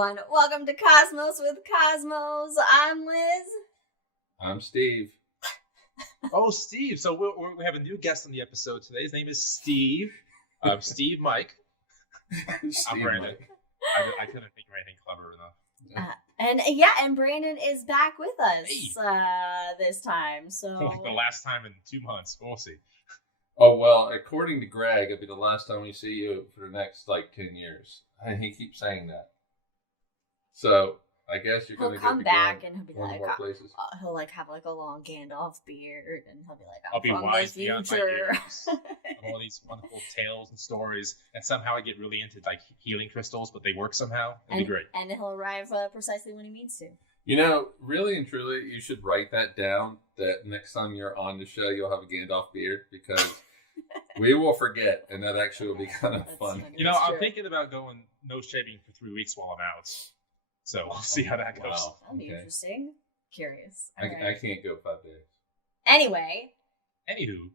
everyone. Welcome to Cosmos with Cosmos. I'm Liz. I'm Steve. Oh, Steve. So we have a new guest on the episode today. His name is Steve. Steve Mike. I'm Brandon. I couldn't think of anything clever enough. And Brandon is back with us this time. So Like the last time in 2 months. We'll see. Oh, well, according to Greg, it'll be the last time we see you for the next, 10 years. He keeps saying that. So, I guess you're going to come back and he'll be like, more places. He'll have a long Gandalf beard, and he'll be like, I'll be wise the beyond my future. years. All these wonderful tales and stories, and somehow I get really into healing crystals, but they work somehow. It'd be great. And he'll arrive precisely when he means to. You know, really and truly, you should write that down, that next time you're on the show, you'll have a Gandalf beard, because we will forget, and that actually will be kind of fun. You know, I'm thinking about going no shaving for 3 weeks while I'm out. So we'll see how that goes. Wow. That'll be interesting. Curious. I can't go 5 days. Anyway. Anywho.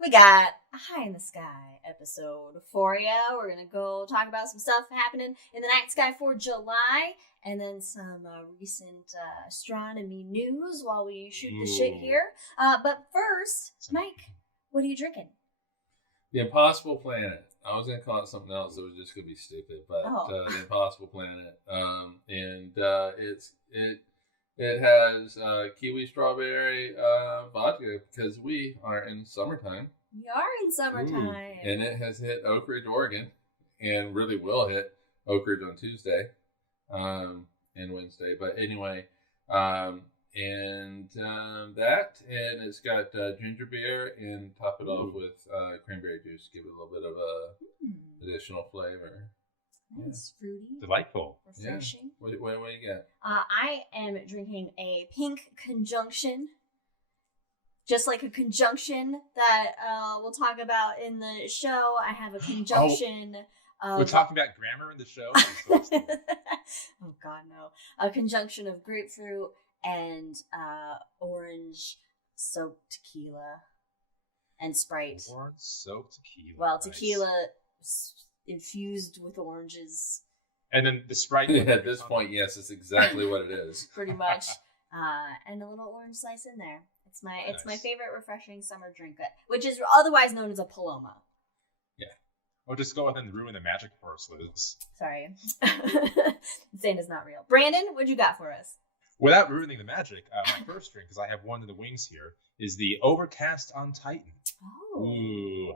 We got a High in the Sky episode for you. We're going to go talk about some stuff happening in the night sky for July, and then some recent astronomy news while we shoot the shit here. But first, Mike, what are you drinking? The Impossible Planet. I was going to call it something else that was just going to be stupid, but The Impossible Planet. And it has kiwi strawberry vodka, because we are in summertime. We are in summertime. Ooh. And it has hit Oak Ridge, Oregon, and really will hit Oak Ridge on Tuesday and Wednesday. But anyway, and it's got ginger beer, and top it off with cranberry juice. Give it a little bit of a additional flavor. Nice, fruity, delightful, refreshing. Yeah. What do you got? I am drinking a pink conjunction, just like a conjunction that we'll talk about in the show. I have a conjunction. We're talking about grammar in the show. Oh God, no! A conjunction of grapefruit and orange soaked tequila and Sprite. Orange soaked tequila. Well, tequila infused with oranges. And then the Sprite. At this point, yes, it's exactly what it is. Pretty much. And a little orange slice in there. It's my favorite refreshing summer drink, which is otherwise known as a Paloma. Yeah. Or just go ahead and ruin the magic for us, Liz. Sorry. Saying it's not real. Brandon, what you got for us? Without ruining the magic, my first drink, because I have one of the wings here, is the Overcast on Titan. Oh. Ooh.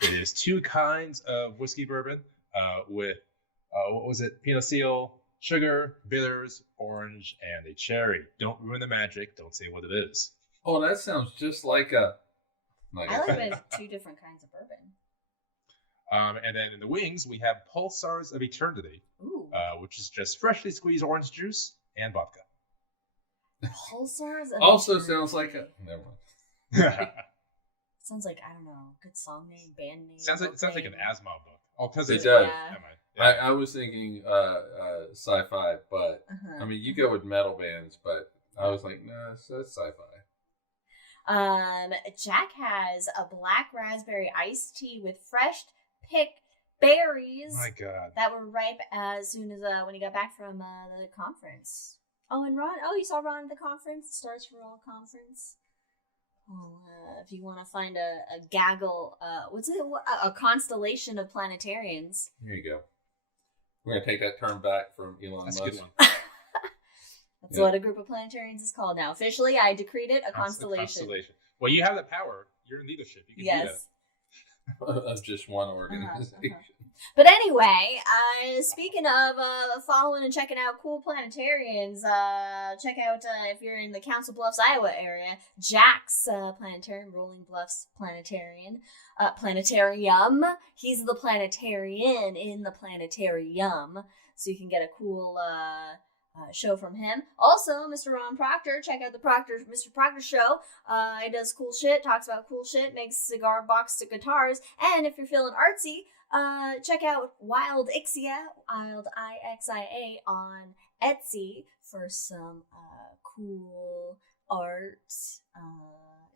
It is 2 kinds of whiskey bourbon with, Pinot Seal, sugar, bitters, orange, and a cherry. Don't ruin the magic. Don't say what it is. Oh, that sounds just like a... I like it with 2 different kinds of bourbon. And then in the wings, we have Pulsars of Eternity, which is just freshly squeezed orange juice and vodka. Pulsars of Also Eternity. sounds like a... Never mind. Sounds like, I don't know, good song name, band name. Sounds like an asthma book. Oh, because it does. Yeah. I was thinking sci-fi, but I mean, you go with metal bands, but I was like, nah, that's sci-fi. Jack has a black raspberry iced tea with fresh picked berries. My God. That were ripe as soon as when he got back from the conference. Oh, and Ron. Oh, you saw Ron at the conference, Stars for All conference. Oh, if you want to find a gaggle, what's it? A constellation of planetarians. Here you go. We're gonna take that term back from Elon Musk. That's a good one. That's what a group of planetarians is called now. Officially, I decreed it a constellation. Well, you have the power. You're in leadership. You can do that. Of just one organization. But anyway, speaking of following and checking out cool planetarians, check out, if you're in the Council Bluffs, Iowa area, Jack's Planetarium, Rolling Bluffs Planetarium. He's the planetarian in the planetarium, so you can get a cool show from him. Also, Mr. Ron Proctor, check out the Mr. Proctor show. He does cool shit, talks about cool shit, makes cigar box guitars, and if you're feeling artsy, check out Wildixia, Wildixia on Etsy for some cool art.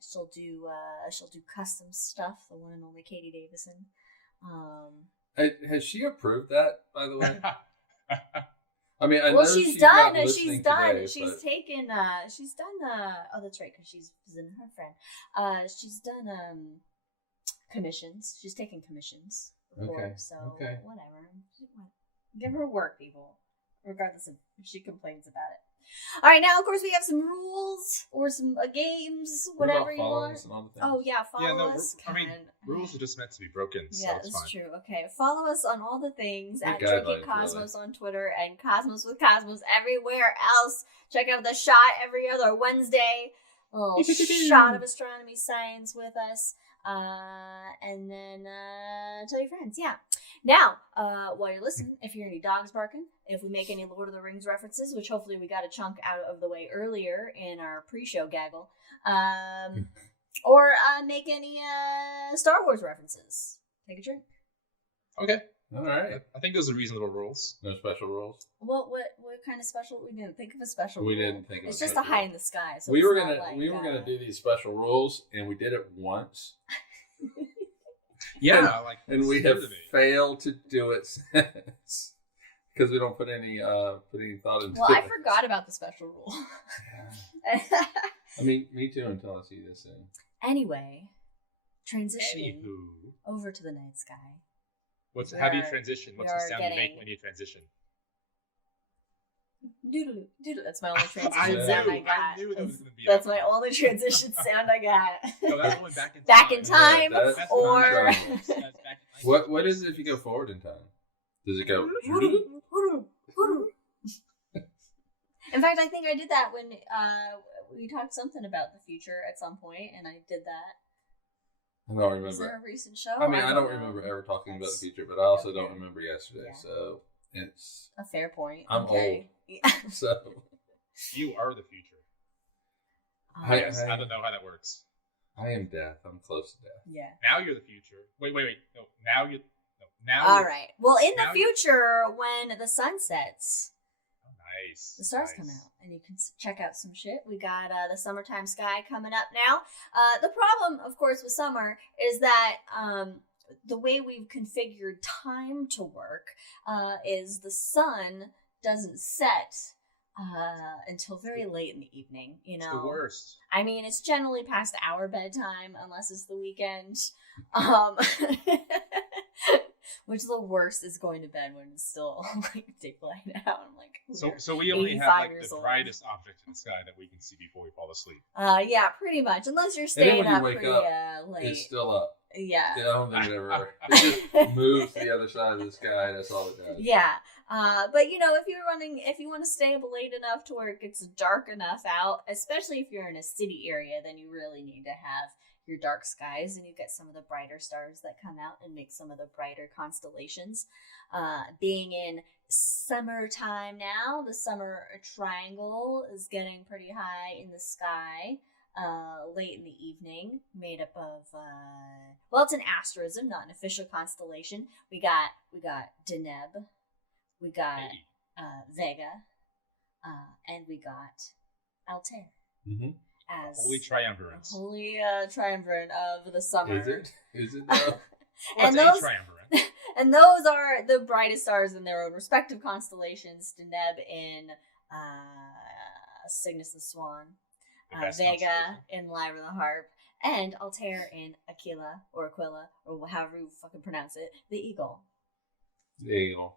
She'll do custom stuff. The one and only Katie Davison. Has she approved that, by the way? I mean, I Well, know she's not done. listening today, She's but taken. She's done. Oh, that's right, because she's visiting her friend. She's done commissions. She's taken commissions before, Okay, so okay. whatever. Give her work, people, regardless of if she complains about it. All right, now of course we have some rules or some games, what whatever about you following want. us and all the things? Oh yeah, follow us. I mean, God. rules are just meant to be broken, so Yeah, it's that's fine. true. Okay, follow us on all the things Good at Drinking guidelines, Cosmos on Twitter and Cosmos with Cosmos everywhere else. Check out the shot every other Wednesday. A little shot of astronomy science with us. And then tell your friends. Yeah. Now, while you're listening, if you hear any dogs barking, if we make any Lord of the Rings references, which hopefully we got a chunk out of the way earlier in our pre-show gaggle, or make any Star Wars references, take a drink. Okay. All right. I think those are reasonable rules. No special rules. What kind of special? We didn't think of a special. We rule. didn't think of It's a just a special high rule. in the sky. So we it's were not gonna like, we were gonna do these special rules, and we did it once, Yeah, like and we have to me. failed to do it since because we don't put any thought into Well, it. I forgot about the special rule. Yeah. I mean, me too. Until I see this in. Anyway, transitioning Anywho, over to the night sky. how do you transition? What's the are sound you make getting- when you transition? Doodle doodle. That's my only I transition knew, sound I I got. knew that was going to be. That's my only transition sound I got. No, that's only back in Back in time. time, that's or time That's back in What is it if you go forward in time? Does it go? In fact, I think I did that when we talked something about the future at some point, and I did that. I don't Was there remember. a recent show? I mean, I don't know. remember ever talking about That's the future, but I also okay. don't remember yesterday. Yeah. So it's a fair point. I'm okay. Yeah. so. You are the future. I- Yes, I don't know how that works. I am death. I'm close to death. Yeah. Now you're the future. Wait. No, now you. No, now. All you're- right. Well, in the now you- future, when the sun sets, Oh, nice. the stars come out, and you can check out some shit. We got the summertime sky coming up now. The problem, of course, with summer is that the way we've configured time to work is the sun doesn't set until very late in the evening. You It's know, the worst. I mean, it's generally past our bedtime unless it's the weekend. Which the worst is going to bed when it's still like daylight out. I'm like, So we only 85 have like years the old. brightest object in the sky that we can see before we fall asleep. Yeah, pretty much. Unless you're And then staying when you up wake pretty up, late. It's still up. Yeah. I don't think it ever it just moves to the other side of the sky. That's all it does. Yeah. But you know, if you want to stay up late enough to where it gets dark enough out, especially if you're in a city area, then you really need to have your dark skies, and you get some of the brighter stars that come out and make some of the brighter constellations. Being in summertime now, the summer triangle is getting pretty high in the sky. Late in the evening, made up of well, it's an asterism, not an official constellation. We got Deneb, we got Hey. Vega, and we got Altair Mm-hmm. as Holy triumvirate. the holy triumvirate of the summer. Is it? Is it though? And What's those- a triumvirate? And those are the brightest stars in their own respective constellations. Deneb in Cygnus the Swan, The best Vega constellation. in Lyra the Harp, and Altair in Aquila, or however you fucking pronounce it, the Eagle. The eagle.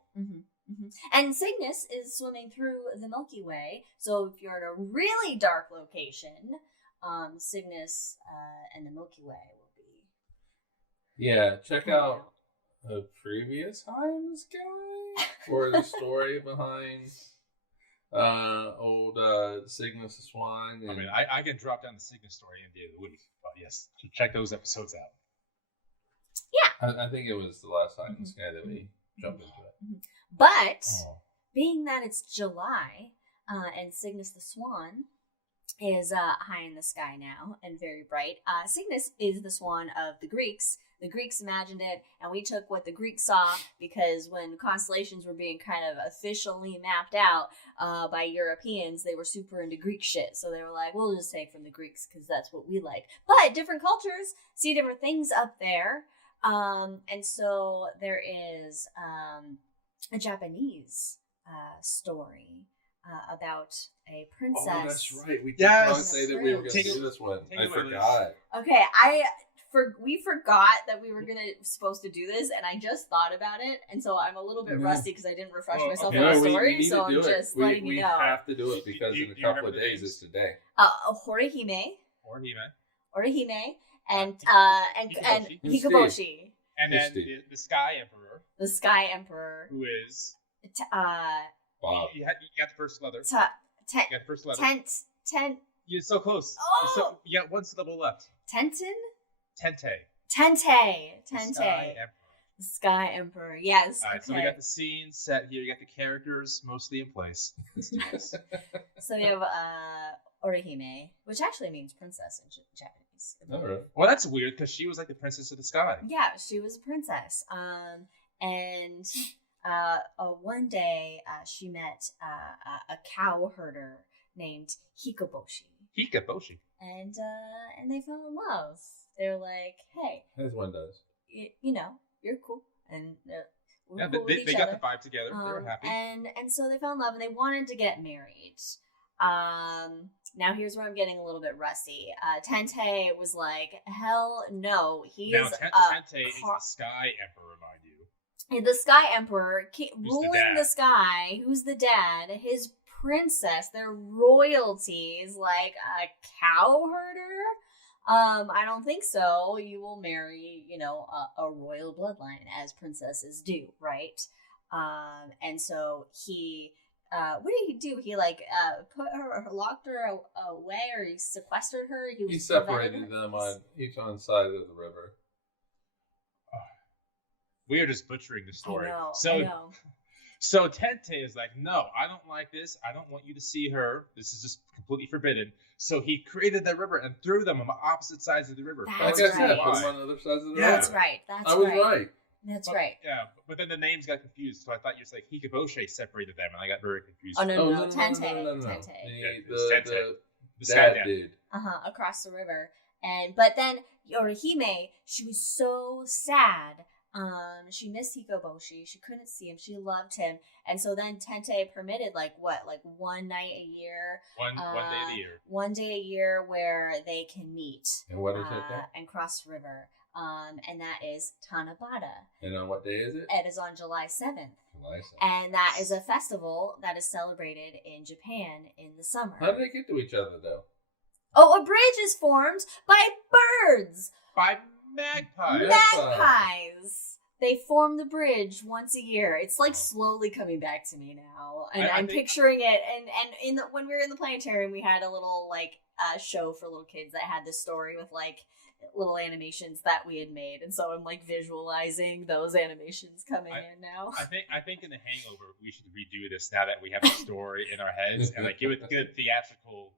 And Cygnus is swimming through the Milky Way, so if you're in a really dark location, Cygnus and the Milky Way will be. Yeah, check out a previous High in the Sky or the story behind old Cygnus the Swan. And I mean, I can drop down the Cygnus story any day of the week, but yes, check those episodes out. I think it was the last High in the Sky that we jumped into it. But Oh. being that it's July, and Cygnus the Swan is high in the sky now and very bright. Cygnus is the swan of the Greeks. The Greeks imagined it, and we took what the Greeks saw, because when constellations were being kind of officially mapped out by Europeans, they were super into Greek shit. So they were like, we'll just take from the Greeks because that's what we like. But different cultures see different things up there. And so there is a Japanese story about a princess. Oh, that's right. We did Yes. not say that we were going to do this one. I forgot. Okay, we forgot that we were supposed to do this, and I just thought about it, and so I'm a little bit rusty because I didn't refresh myself on the story. We need so to do I'm just letting you know. We have to do it because in a couple of days it's today. Horihime, and Hikoboshi. And then the Sky Emperor. The Sky Emperor. Who is Bob. You got the first letter. You got the first letter. Tent. You're so close. Oh! You got one syllable left. Tenten? Tente. The Sky Emperor. Yes. All right, so we got the scene set here. You got the characters mostly in place. Let's do this. So we have Orihime, which actually means princess in Japanese. All right. Well, that's weird because she was like the princess of the sky. Yeah, she was a princess. And one day she met a cow herder named Hikoboshi. Hikoboshi. And they fell in love. They're like, hey, as one does. You're cool, and Yeah, cool with they each got other. the vibe together. They were happy. And so they fell in love, and they wanted to get married. Now here's where I'm getting a little bit rusty. Tente was like, hell no. He's Tente is the Sky Emperor, mind you. The Sky Emperor ruling the the sky. Who's the dad? His princess, their royalty is like a cow herder. I don't think so. You will marry, a royal bloodline as princesses do, right? And so he, what did he do? He locked her away, or he sequestered her. He separated them on each side of the river. We are just butchering the story. I know. So Tente is like, no, I don't like this. I don't want you to see her. This is just completely forbidden. So he created the river and threw them on opposite sides of the river. That's like I said, right. put them on other sides of the river. That's right. I was right. That's right. Yeah, but then the names got confused. So I thought you were like Hikoboshi separated them, and I got very confused. Oh, no. Tente. The Sky dad dude. Across the river. But then Yorihime, she was so sad. She missed Hikoboshi. She couldn't see him. She loved him. And so then Tente permitted one night a year. One day of the year. One day a year where they can meet. And what is it then? And cross the river. And that is Tanabata. And on what day is it? It is on July 7th. July 7th. And that is a festival that is celebrated in Japan in the summer. How do they get to each other, though? Oh, a bridge is formed by birds. By magpies. Magpies. They form the bridge once a year. It's slowly coming back to me now, and I'm picturing it. And when we were in the planetarium, we had a little show for little kids that had this story with little animations that we had made, and so I'm visualizing those animations coming in now. I think in The Hangover we should redo this now that we have the story in our heads and give it the good theatrical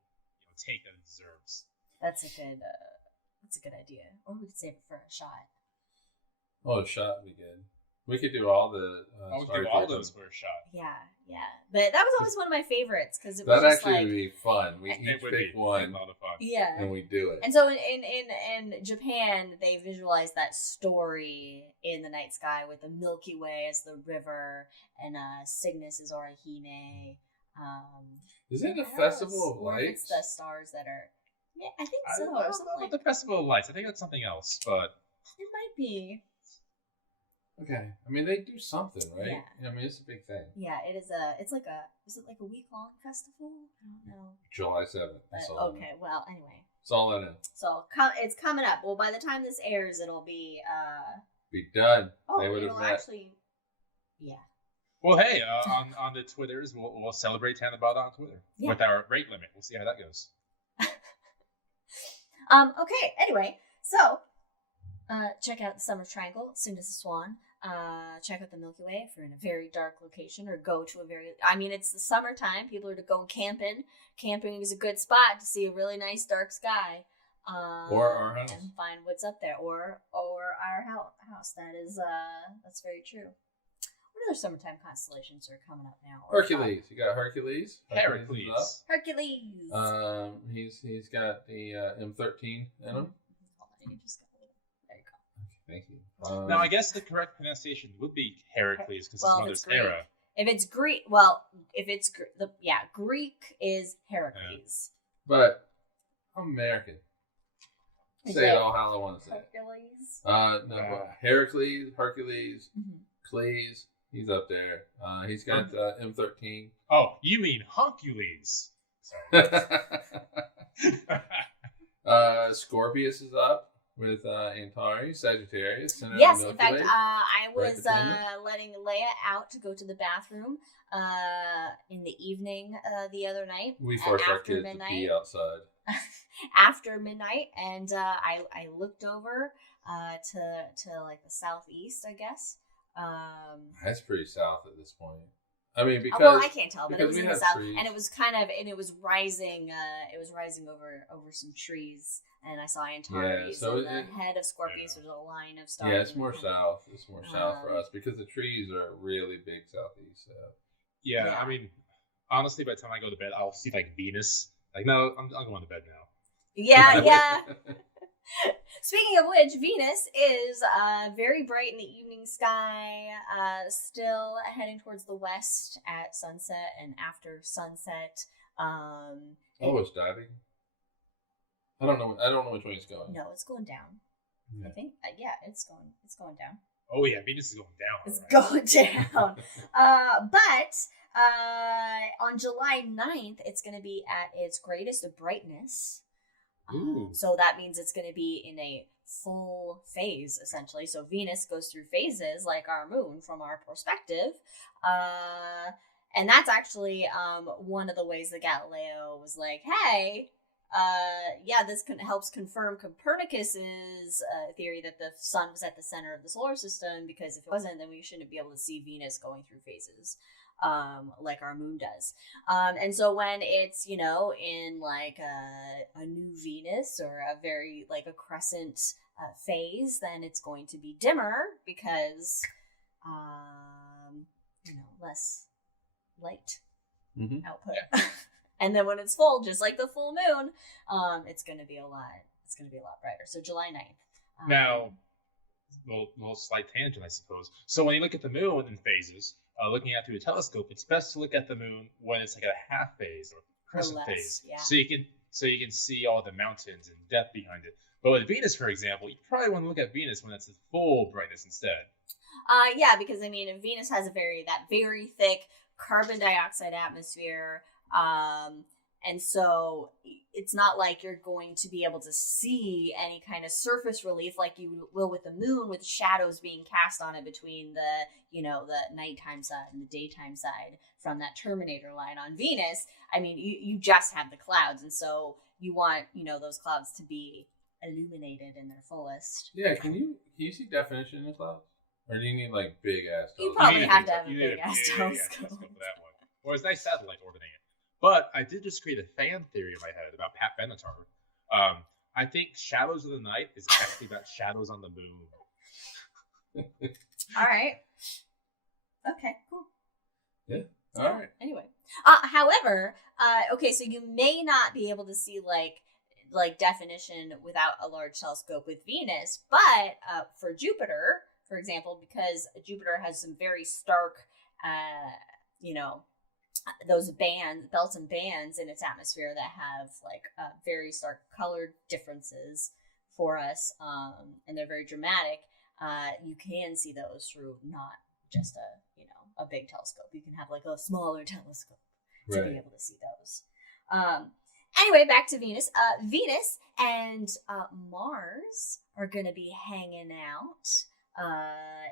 take that it deserves. That's a good idea. Or we could save it for a shot. Oh, a shot would be good. We could do all the. We could do all those for a shot. Yeah. But that was always one of my favorites because it was that just actually would be fun. We each pick one. A lot of fun. Yeah. And we do it. And so in Japan, they visualize that story in the night sky with the Milky Way as the river, and Cygnus is Orihime. Is it a festival of lights? It's the stars that are. Yeah, I think so. I don't know about the Festival of Lights. I think that's something else, but it might be. Okay, I mean they do something, right? Yeah. I mean it's a big thing. Yeah, it is is it like a week-long festival? I don't know. July 7th. Okay, well, anyway. That's all I know. So it's coming up. Well, by the time this airs, it'll be done. Oh, they would it'll have met. actually. Yeah. Well, hey, on the Twitters, we'll celebrate Tanabata on Twitter with our rate limit. We'll see how that goes. Okay. Anyway, so check out the Summer Triangle, soon as the Swan. Check out the Milky Way if you're in a very dark location, or go to it's the summertime. People are going camping. Camping is a good spot to see a really nice dark sky. Or our house. And find what's up there. Or our house. That's very true. What other summertime constellations are coming up now? Hercules. You got Hercules. Hercules. He's got the M13 in him. Hold on, you just got it. There you go. Thank you. Now, I guess the correct pronunciation would be Heracles because his mother's Hera. If it's Greek, Greek is Heracles. But I'm American. Is Say it it all how I want to say it. Hercules. No, Hercules, Mhm. Cleese. He's up there. He's got M13. Oh, you mean Huncules? Sorry. Scorpius is up with Antares, Sagittarius. Center of Yes, the in Milky fact, Way. I Right was between them. letting Leia out to go to the bathroom in the evening the other night. We force our after kids midnight. to pee outside. After midnight, and I looked over to like the southeast, I guess. That's pretty south at this point. I mean, because well, I can't tell, but it because was we in the have south, trees. and it was kind of, and it was rising. It was rising over some trees, and I saw Antares. so and the head of Scorpius was a line of stars. Yeah, it's more south. It's more south for Um, us because the trees are really big southeast. So. Yeah, Yeah. I mean, honestly, by the time I go to bed, I'll see like Venus. Like, no, I'm going to bed now. Yeah. Speaking of which, Venus is very bright in the evening sky, still heading towards the west at sunset and after sunset. It's diving. I don't know which way it's going. No, it's going down. Yeah. I think. It's going down. Oh yeah, Venus is going down. It's right? going down. But on July 9th, it's going to be at its greatest of brightness. Ooh. So that means it's going to be in a full phase, essentially. So Venus goes through phases like our moon from our perspective. And that's actually one of the ways that Galileo was like, hey, this helps confirm Copernicus's theory that the sun was at the center of the solar system, because if it wasn't, then we shouldn't be able to see Venus going through phases. Like our moon does. And so when it's, in like a new Venus or a very like a crescent phase, then it's going to be dimmer because, less light output. Yeah. And then when it's full, just like the full moon, it's going to be a lot brighter. So July 9th. Now, little slight tangent, I suppose. So when you look at the moon in phases, looking at through a telescope, it's best to look at the moon when it's like a half phase or crescent phase, yeah. so you can see all the mountains and depth behind it. But with Venus, for example, you probably want to look at Venus when it's at full brightness instead. Because I mean, Venus has that very thick carbon dioxide atmosphere. And so it's not like you're going to be able to see any kind of surface relief like you will with the moon, with shadows being cast on it between the nighttime side and the daytime side from that Terminator line. On Venus, I mean, you just have the clouds. And so you want, those clouds to be illuminated in their fullest. Yeah, can you see definition in the clouds? Or do you need like big ass telescope? You probably have to have a big ass telescope. For that one. Or it's nice satellite orbiting it. But I did just create a fan theory in my head about Pat Benatar. I think Shadows of the Night is actually about shadows on the moon. All right. Okay, cool. Yeah. All right. Anyway. However, okay, so you may not be able to see like definition without a large telescope with Venus, but for Jupiter, for example, because Jupiter has some very stark, those belts and bands in its atmosphere that have like very stark color differences for us, and they're very dramatic. You can see those through not just a big telescope. You can have like a smaller telescope to be able to see those. Anyway, back to Venus. Venus and Mars are going to be hanging out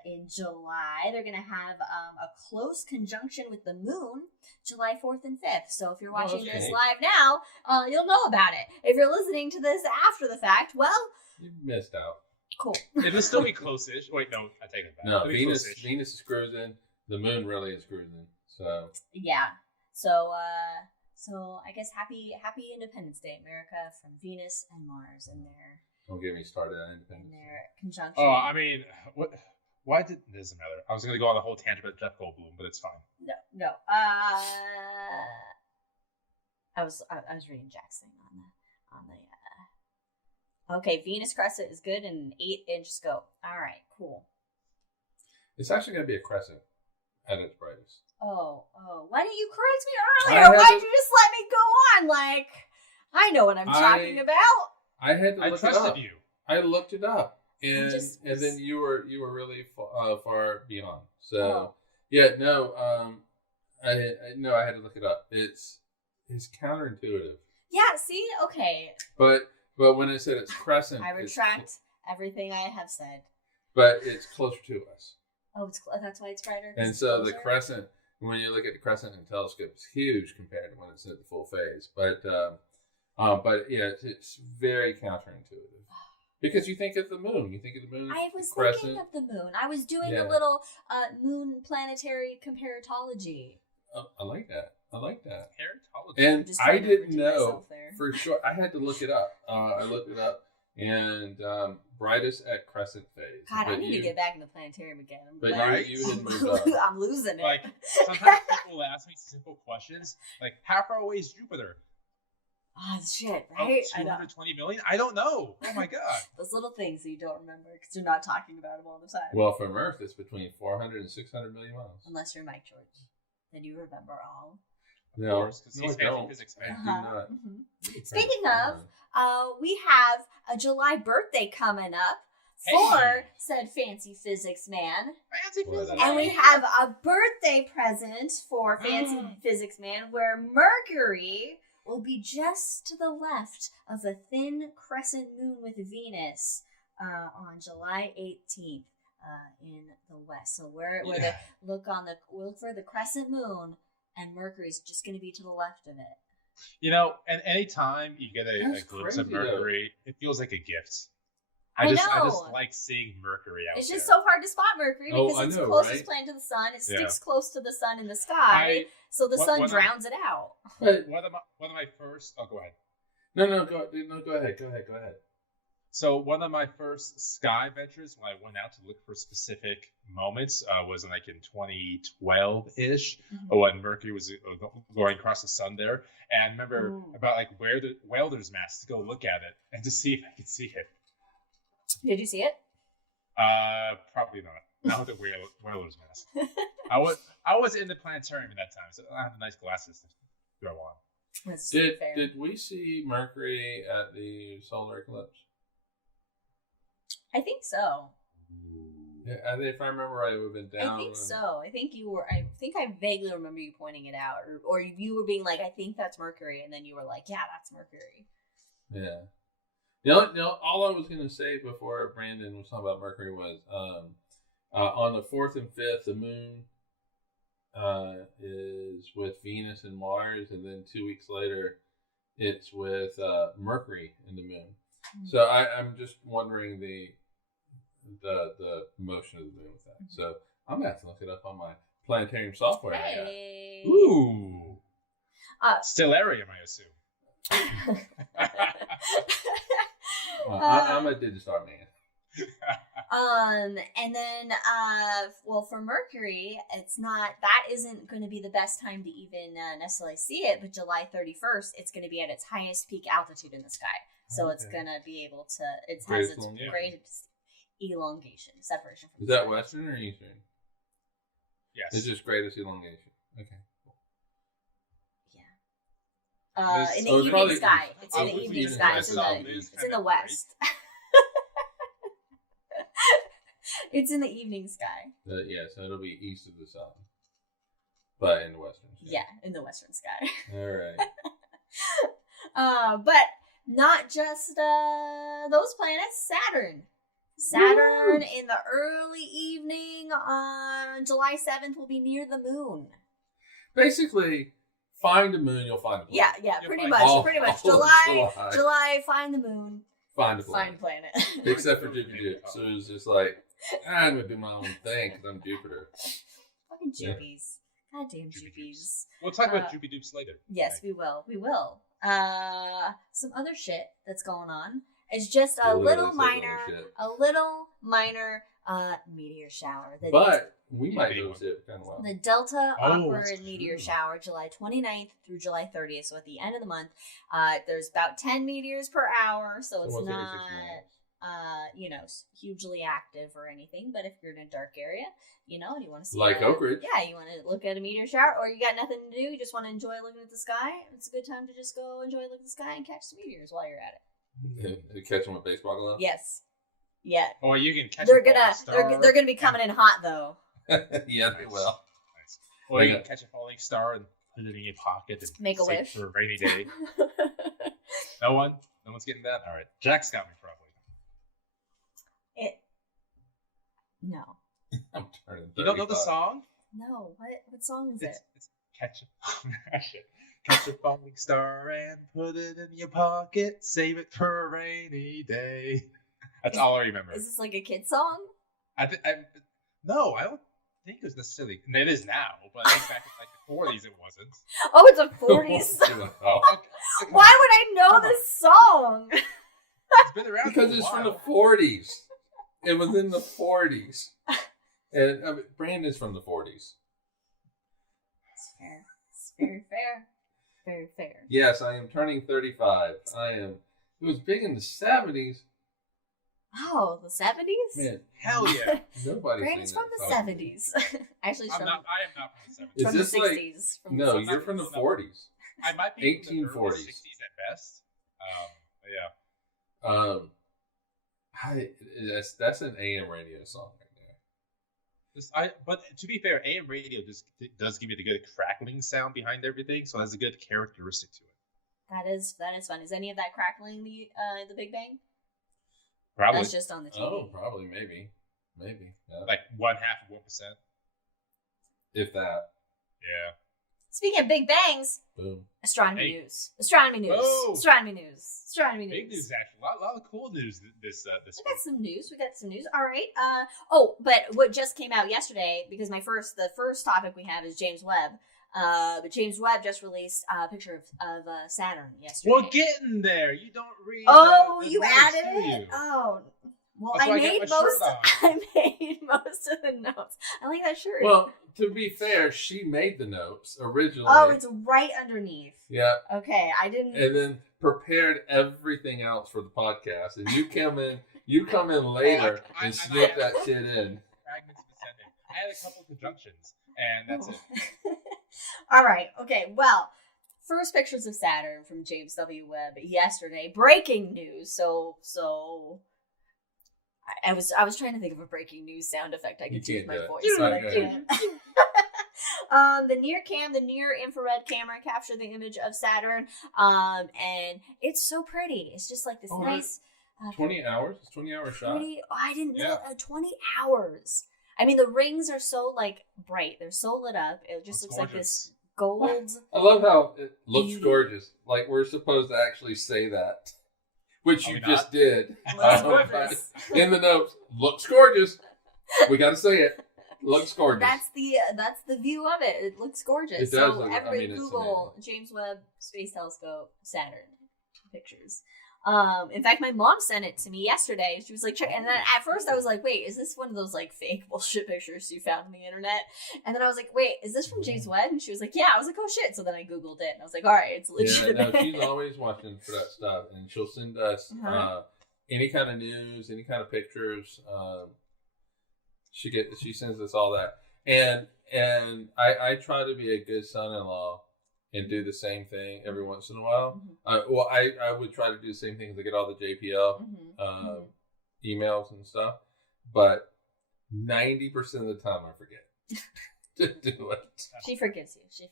in July. They're going to have a close conjunction with the moon, July 4th and 5th. So if you're watching this live now, you'll know about it. If you're listening to this after the fact, well, you missed out. Cool. It'll still be close-ish. Wait, no, I take it back. No, Venus is cruising. The moon really is cruising. So yeah. So I guess happy Independence Day, America, from Venus and Mars and their. Don't get me started on Independence. Their conjunction. Oh, I mean, why did it doesn't matter. I was going to go on the whole tangent about Jeff Goldblum, but it's fine. No. I was reading Jack's thing on the. Okay, Venus crescent is good in an 8-inch scope. All right, cool. It's actually going to be a crescent. at its brightest. Oh. Why didn't you correct me I earlier? had Why'd to- you just let me go on? Like, I know what I'm talking about. I had to I look it trusted up. you. I looked it up, and just and then you were really far beyond. So Oh. yeah, no, I had to look it up. It's counterintuitive, Yeah, see? Okay. but when it said it's crescent, I retract everything I have said. but it's closer to us, Oh, that's why it's brighter? 'Cause and it's so the closer? crescent. When you look at the crescent in a telescope, it's huge compared to when it's at the full phase. But yeah, it's very counterintuitive because you think of the moon. You think of the moon. I was crescent. thinking of the moon. I was doing Yeah. a little moon planetary comparatology. Oh, I like that. Heritology. And Just I trying to didn't redeem know myself there. for sure. I had to look it up. I looked it up, and brightest at crescent phase. God, I But need to you- get back in the planetarium again. But Right? you had moved up. I'm losing it. Like, sometimes people ask me simple questions, like, how far away is Jupiter? Oh, shit, Oh, right? I know. 220 million? I don't know. Oh my god. Those little things that you don't remember because you're not talking about them all the time. Well, from Earth, it's between 400 and 600 million miles. Unless you're Mike George. Then you remember all. No, course, 'cause no, he's I don't. anti-physics I man. do not. Mhm. Speaking of, we have a July birthday coming up for Hey. said fancy physics man. Fancy Well, physics. And we have a birthday present for Fancy Physics Man where Mercury will be just to the left of a thin crescent moon with Venus on July 18th in the west. So where Yeah. they look for the crescent moon, and Mercury's just going to be to the left of it. You know, and anytime you get a That's glimpse of crazy, though. Mercury, it feels like a gift. I I just know. like seeing Mercury out It's there. just so hard to spot Mercury Oh, because I it's know, the closest right? planet to the sun. It Yeah. sticks close to the sun in the sky, so the One- sun one of- drowns it out. But One of my first. Oh, go ahead. go ahead. So one of my first sky ventures when I went out to look for specific moments was like in 2012-ish, Mhm. when Mercury was going across the sun there. And I remember Ooh. about like where the welder's mask to go look at it and to see if I could see it. Did you see it? Probably not. Not with the welder's mask. I was in the planetarium at that time, so I have nice glasses to throw on. That's Did fair. did we see Mercury at the solar eclipse? I think so. Yeah, if I remember right, it would have been down. I think so. I think you were. I think I vaguely remember you pointing it out, or you were being like, "I think that's Mercury," and then you were like, "Yeah, that's Mercury." Yeah. All I was going to say before Brandon was talking about Mercury was on the 4th and 5th, the moon is with Venus and Mars, and then 2 weeks later, it's with Mercury and the moon. So I'm just wondering the motion of the moon with that. So I'm going to have to look it up on my planetarium software. I got. Hey. Ooh. Stellarium, I assume. I'm a Digistar man. And then, well, for Mercury, that isn't going to be the best time to even necessarily see it, but July 31st, it's going to be at its highest peak altitude in the sky. So it's Okay. going to be able to, it has Greatest its elongation. greatest elongation, separation from Is the that sun. Western or Eastern? Yes. It's just greatest elongation. Okay. In the Oh, it's evening probably sky. east. It's in Oh, the it's evening evening sky. sky, It's in so the, it's it's in the kinda west. It's in the evening sky. Yeah, so it'll be east of the sun, but in the western sky. Yeah, in the western sky. All right. But not just those planets. Saturn in the early evening on July 7th will be near the moon. Basically, find the moon, you'll find a planet. Yeah, You'll pretty find much. all- Pretty much. all of July, find the moon, Find a find planet. planet. Except for Jupiter. So it's just like, I'm going to do my own thing because I'm Jupiter. Fucking Yeah. Jupies. Goddamn Jupies. Jupies. We'll talk about Uh, Jupi Dupes later. Yes, we will. We will. Some other shit that's going on. It's just They a literally little said all minor, this shit. meteor shower. But we Yeah, might big notice one. it kind of well. The Delta Oh, Awkward that's meteor true. shower, July 29th through July 30th. So at the end of the month, there's about 10 meteors per hour. So it's what's every 6 not. minutes? hugely active or anything, but if you're in a dark area, and you want to see Like Oak Ridge. Yeah, you want to look at a meteor shower, or you got nothing to do, you just want to enjoy looking at the sky, it's a good time to just go enjoy looking at the sky and catch some meteors while you're at it. Catch them with baseball gloves? Yes. Yeah. Or you can catch They're a falling star. they're gonna be coming in hot though. Yeah, they will. Nice. Or you can catch a falling star and put it in your pocket and Make a save wish for a rainy day. No one's getting that. All right, Jack's got me probably. No. I'm turning 35. You don't know the song? No. What song is it? It's catch a falling star and put it in your pocket. Save it for a rainy day. That's all I remember. Is this like a kid song? No, I don't think it was necessarily. And it is now, but I think back in like the 40s, it wasn't. Oh, it's a 40s. Oh. Why would I know this song? It's been around Because for a it's from while. the 40s. It was in the 40s. And Brandon's from the 40s. It's fair. It's very fair. Very fair. Yes, I am turning 35. It was big in the 70s. Oh, the 70s? Man, Hell yeah. nobody's Brandon's seen from that the song. 70s. Actually, I am not from the 70s. Is from the this like- 60s. From No, the you're from the 40s. I might be from the 1840s. early 60s at best. Yeah. That's an AM radio song right there. But to be fair, AM radio does give you the good crackling sound behind everything, so it has a good characteristic to it. That is fun. Is any of that crackling the Big Bang? Probably That's just on the TV. Oh, probably, maybe. Yeah. like 0.5% of 1%. If that. Yeah. Speaking of Big Bangs, Boom. astronomy Hey. news. Astronomy news. Whoa. Astronomy news. Astronomy news. Big news, actually. A lot of cool news this We week. got some news. All right. But what just came out yesterday, because the first topic we have is James Webb. But James Webb just released a picture of Saturn yesterday. We're getting there. You don't read. Oh, the you notes, added do it? you? Oh. Well, That's I why I got made my shirt on. I made most of the notes. I like that shirt. Well, to be fair, she made the notes originally. Oh, it's right underneath. Yeah. Okay, I didn't. And then prepared everything else for the podcast. And you come in later I and snip that shit in. Fragments of ascending. I had a couple of conjunctions, and that's it. All right. Okay. Well, first pictures of Saturn from James W. Webb yesterday. Breaking news. So I was trying to think of a breaking news sound effect I You could use can't my do it. voice, but I Okay. can't. The near infrared camera captured the image of Saturn, and it's so pretty. It's just like this Oh, nice 20 hours? It's 20-hour shot? pretty. Oh, I didn't know Yeah. 20 hours. I mean, the rings are so like bright. They're so lit up. It just It's looks like this gorgeous. gold. I love how it looks Beauty. gorgeous. Like we're supposed to actually say that. Which Are you we just not? did. Looks gorgeous. In the notes. Looks gorgeous. We got to say it. Looks gorgeous. That's the view of it. It looks gorgeous. It does So look- everybody it's Google James Webb Space Telescope Saturn pictures. In fact, my mom sent it to me yesterday. She was like, check. And then at first I was like, wait, is this one of those like fake bullshit pictures you found on the internet? And then I was like, wait, is this from James Webb? And she was like, yeah. I was like, oh shit. So then I Googled it and I was like, all right, it's Yeah, legitimate. no, she's always watching for that stuff, and she'll send us Uh-huh. any kind of news, any kind of pictures. She sends us all that, and I try to be a good son-in-law and do the same thing every once in a while. I would try to do the same thing to get all the JPL emails and stuff, but 90% of the time I forget to do it. She forgives you.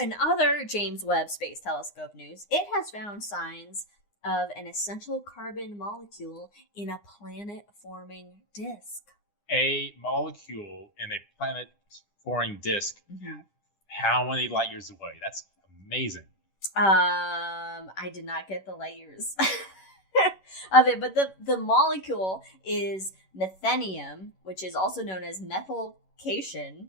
In other James Webb Space Telescope news, it has found signs of an essential carbon molecule in a planet-forming disk. A molecule in a planet-forming disk. How many light years away? That's amazing. I did not get the light years of it, but the molecule is methanium, which is also known as methylcation.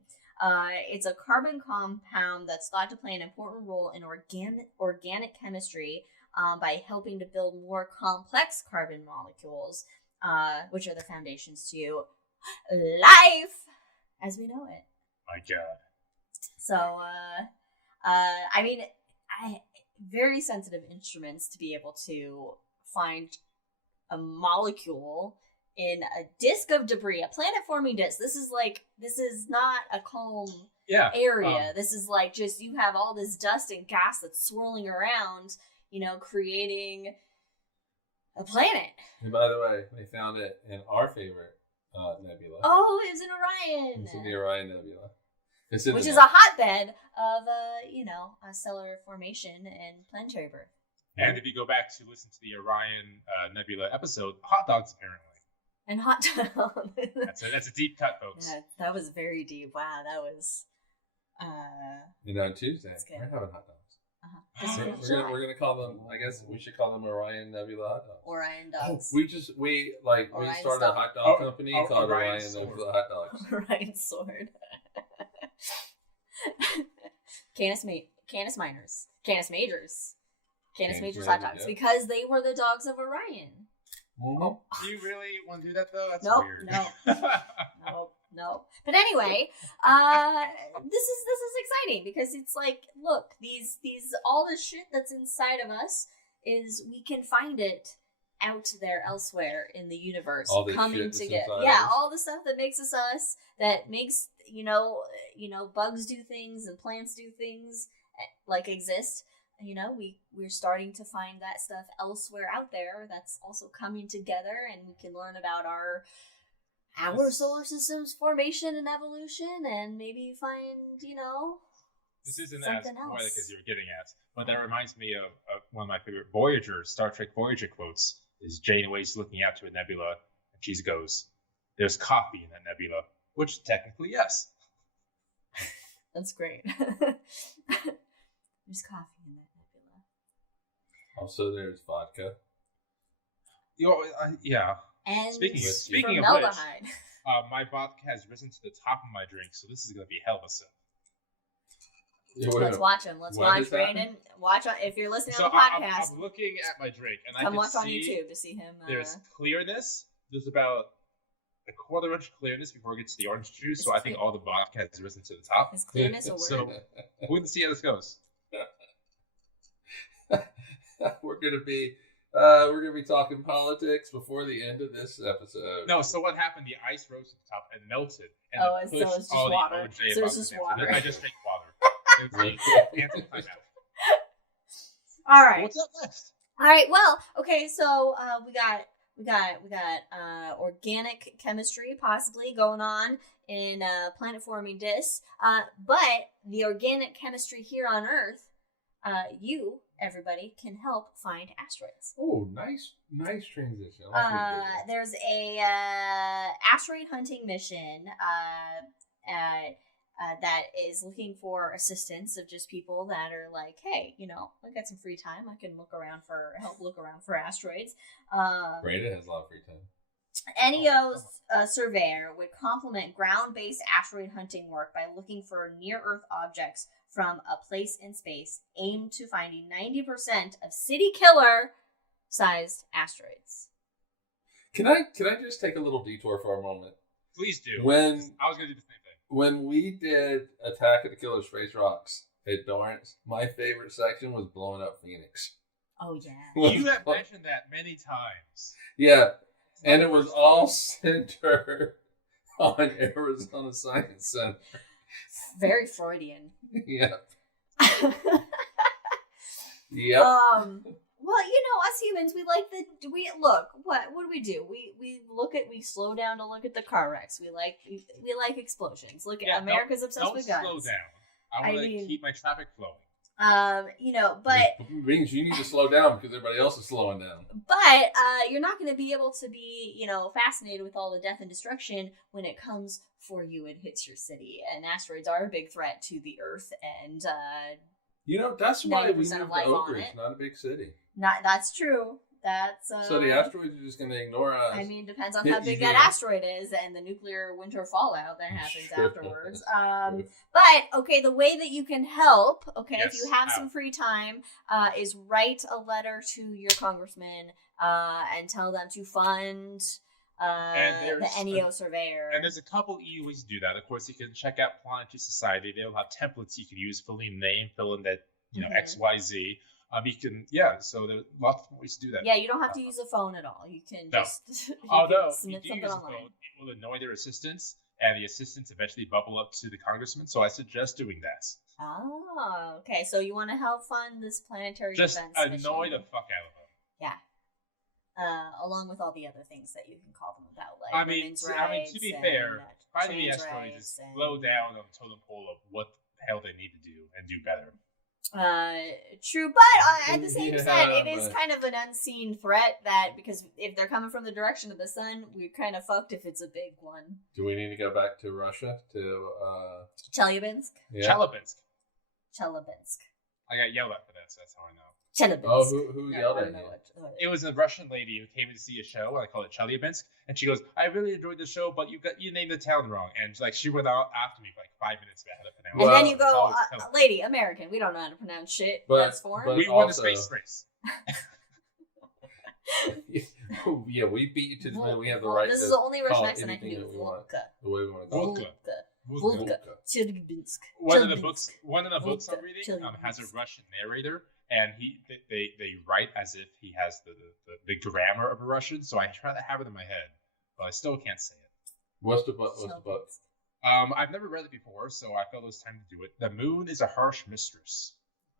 It's a carbon compound that's thought to play an important role in organic chemistry by helping to build more complex carbon molecules, which are the foundations to life as we know it. My God. So, I mean, very sensitive instruments to be able to find a molecule in a disk of debris, a planet-forming disk. This is not a calm area. This is like just you have all this dust and gas that's swirling around, creating a planet. And by the way, they found it in our favorite nebula. Oh, it's in Orion. It's in the Orion Nebula. Which is a hotbed of, a stellar formation and planetary birth. And if you go back to listen to the Orion Nebula episode, hot dogs apparently. And hot dogs. That's a deep cut, folks. Yeah, that was very deep. Wow, that was. On Tuesday, we're having hot dogs. Uh-huh. We're gonna call them. I guess we should call them Orion Nebula hot dogs. Orion dogs. We started a hot dog company called Orion Nebula hot dogs. Orion Sword. Canis Minors. Canis Majors hot dogs, because they were the dogs of Orion. Do you really want to do that though? That's weird. No. But anyway, this is exciting because it's like, look, these all the shit that's inside of us is we can find it out there elsewhere in the universe, all coming together. All the stuff that makes us, that makes bugs do things and plants do things, like exist. We're starting to find that stuff elsewhere out there that's also coming together, and we can learn about our solar system's formation and evolution, and maybe find, this isn't something as poetic else. as you were getting at, but that reminds me of one of my favorite Voyager, Star Trek Voyager quotes, is Janeway's looking out to a nebula, and she goes, "There's coffee in that nebula," which technically, yes. That's great. There's coffee in that nebula. Also, there's vodka. Yeah. And speaking of formaldehyde. which, my vodka has risen to the top of my drink, so this is going to be hell of a sip. Let's watch him. Let's watch Brandon. Watch if you're listening on the podcast. I'm looking at my drink, and I can can watch on see YouTube to see him. There's clearness. There's about a quarter inch clearness before it gets to the orange juice. So I think all the vodka has risen to the top. Is clearness a word? So we're going to see how this goes. We're gonna be talking politics before the end of this episode. No, so what happened? The ice rose to the top and melted. And so it's just water. So it's just water. I just drank water. All right. What's up next? All right. Well, okay. So we got organic chemistry possibly going on in planet forming disks. But the organic chemistry here on Earth, everybody, can help find asteroids. Oh, nice transition. There's a asteroid hunting mission that is looking for assistance of just people that are like, hey, I got some free time. I can look around for asteroids. Brandon has a lot of free time. NEO's surveyor would complement ground-based asteroid hunting work by looking for near-Earth objects from a place in space, aimed to finding 90% of city killer-sized asteroids. Can I just take a little detour for a moment? Please do. I was going to do the same thing. When we did Attack of the Killer Space Rocks at Dorrance, my favorite section was blowing up Phoenix. Oh, yeah. You have mentioned that many times. Yeah, and it was all centered on Arizona Science Center. Very Freudian. Yep. Yep. Well, us humans, what do? We slow down to look at the car wrecks. We like explosions. America's obsessed with guns. Slow down. I want to keep my traffic flowing. But it means you need to slow down because everybody else is slowing down. But you're not going to be able to be, fascinated with all the death and destruction when it comes for you and hits your city. And asteroids are a big threat to the Earth, and that's why we moved to Oak Ridge, not a big city. That's true. So the asteroids are just going to ignore us. I mean, depends on how big that asteroid is and the nuclear winter fallout that happens afterwards. But okay, the way that you can help, if you have some free time, is write a letter to your congressman and tell them to fund the NEO surveyor. And there's a couple easy ways to do that. Of course, you can check out Planetary Society. They'll have templates you can use, fill in name, fill in that XYZ. You can, so there's lots of ways to do that. Yeah, you don't have to use a phone at all. You can No. just Although, if submit you do something use a online. phone, it will annoy their assistants, and the assistants eventually bubble up to the congressman, so I suggest doing that. Oh, okay. So you want to help fund this planetary Just defense annoy mission. the fuck out of them. Yeah. Along with all the other things that you can call them about, like women's to rights be and, fair, finding the trans asteroid rights is and- low down on the totem pole of what the hell they need to do and do better. True, but at the same Yeah, time, it is but- kind of an unseen threat that, because if they're coming from the direction of the sun, we're kind of fucked if it's a big one. Do we need to go back to Russia to Chelyabinsk? yeah? Chelyabinsk. Chelyabinsk. I got yelled at for that, so that's how I know. Chelyabinsk. Oh, who No, yelled I at don't know you? what It was a Russian lady who came to see a show, and I call it Chelyabinsk, and she goes, "I really enjoyed the show, but you named the town wrong." And like she went out after me for like 5 minutes about how to pronounce And it. Well, then you It's go, always Chelyabinsk. lady, American, we don't know how to pronounce shit. But- That's foreign. but- We won the also- space race. Yeah, we beat you to the moon. We have the Well, right this to is the only Russian call it accent I can anything do. that we want. Volga. the way we want to call it. Volga. Volga. Chelyabinsk. One of the Chelyabinsk. books I'm Volga. reading has a Chelyabinsk. Russian narrator, and they write as if he has the grammar of a Russian. So I try to have it in my head, but I still can't say it. What's the book? What's the book? I've never read it before, so I felt it was time to do it. The Moon is a Harsh Mistress.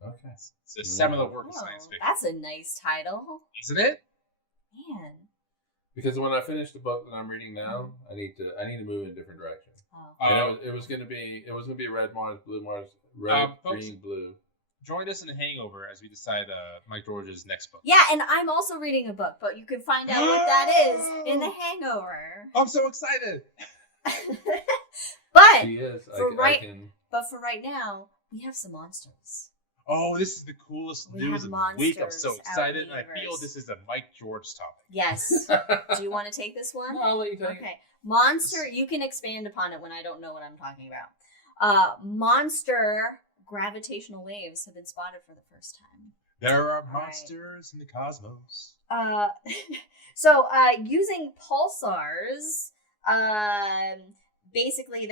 Okay. It's a seminal work of Oh, science fiction, that's a nice title. isn't it? Man. Because when I finish the book that I'm reading now, I need to move in a different direction. Oh. And it was gonna be red Mars, blue Mars, red, Folks- green, blue. Join us in the Hangover as we decide Mike George's next book. Yeah, and I'm also reading a book, but you can find out what that is in The Hangover. I'm so excited. But She is. for I right- can. but for right now, we have some monsters. Oh, this is the coolest We news have of the week. I'm monsters so out in excited, the and I feel universe. this is a Mike George topic. Yes. Do you want to take this one? No, I'll let you take it. Okay. Monster, you can expand upon it when I don't know what I'm talking about. Monster gravitational waves have been spotted for the first time. There are right. monsters in the cosmos. So using pulsars, basically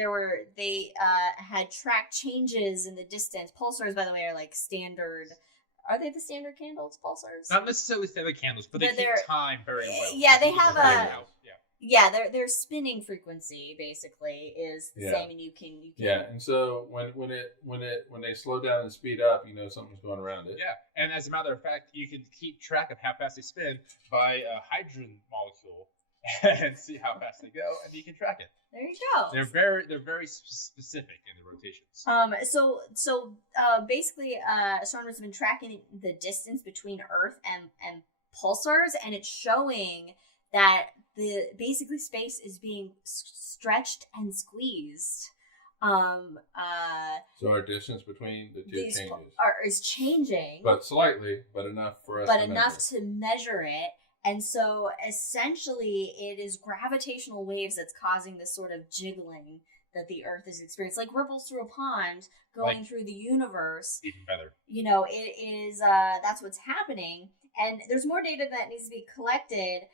they had tracked changes in the distance. Pulsars, by the way, are like standard. Are they the standard candles, pulsars? Not necessarily standard candles, but they But keep they're- time very well. Yeah, they People have can find a- out. Yeah. Yeah, their spinning frequency basically is the Yeah. same, and you can Yeah, and so when they slow down and speed up, you know something's going around it. Yeah, and as a matter of fact, you can keep track of how fast they spin by a hydrogen molecule and see how fast they go, and you can track it. There you go. They're very specific in the rotations. So basically, astronomers have been tracking the distance between Earth and pulsars, and it's showing that basically space is being stretched and squeezed. So our distance between the two These changes, is changing, but slightly, but enough for us. but to enough measure. to measure it. And so essentially it is gravitational waves that's causing this sort of jiggling that the Earth is experiencing, like ripples through a pond going Like- through the universe. Even better. You know, it is, that's what's happening. And there's more data that needs to be collected,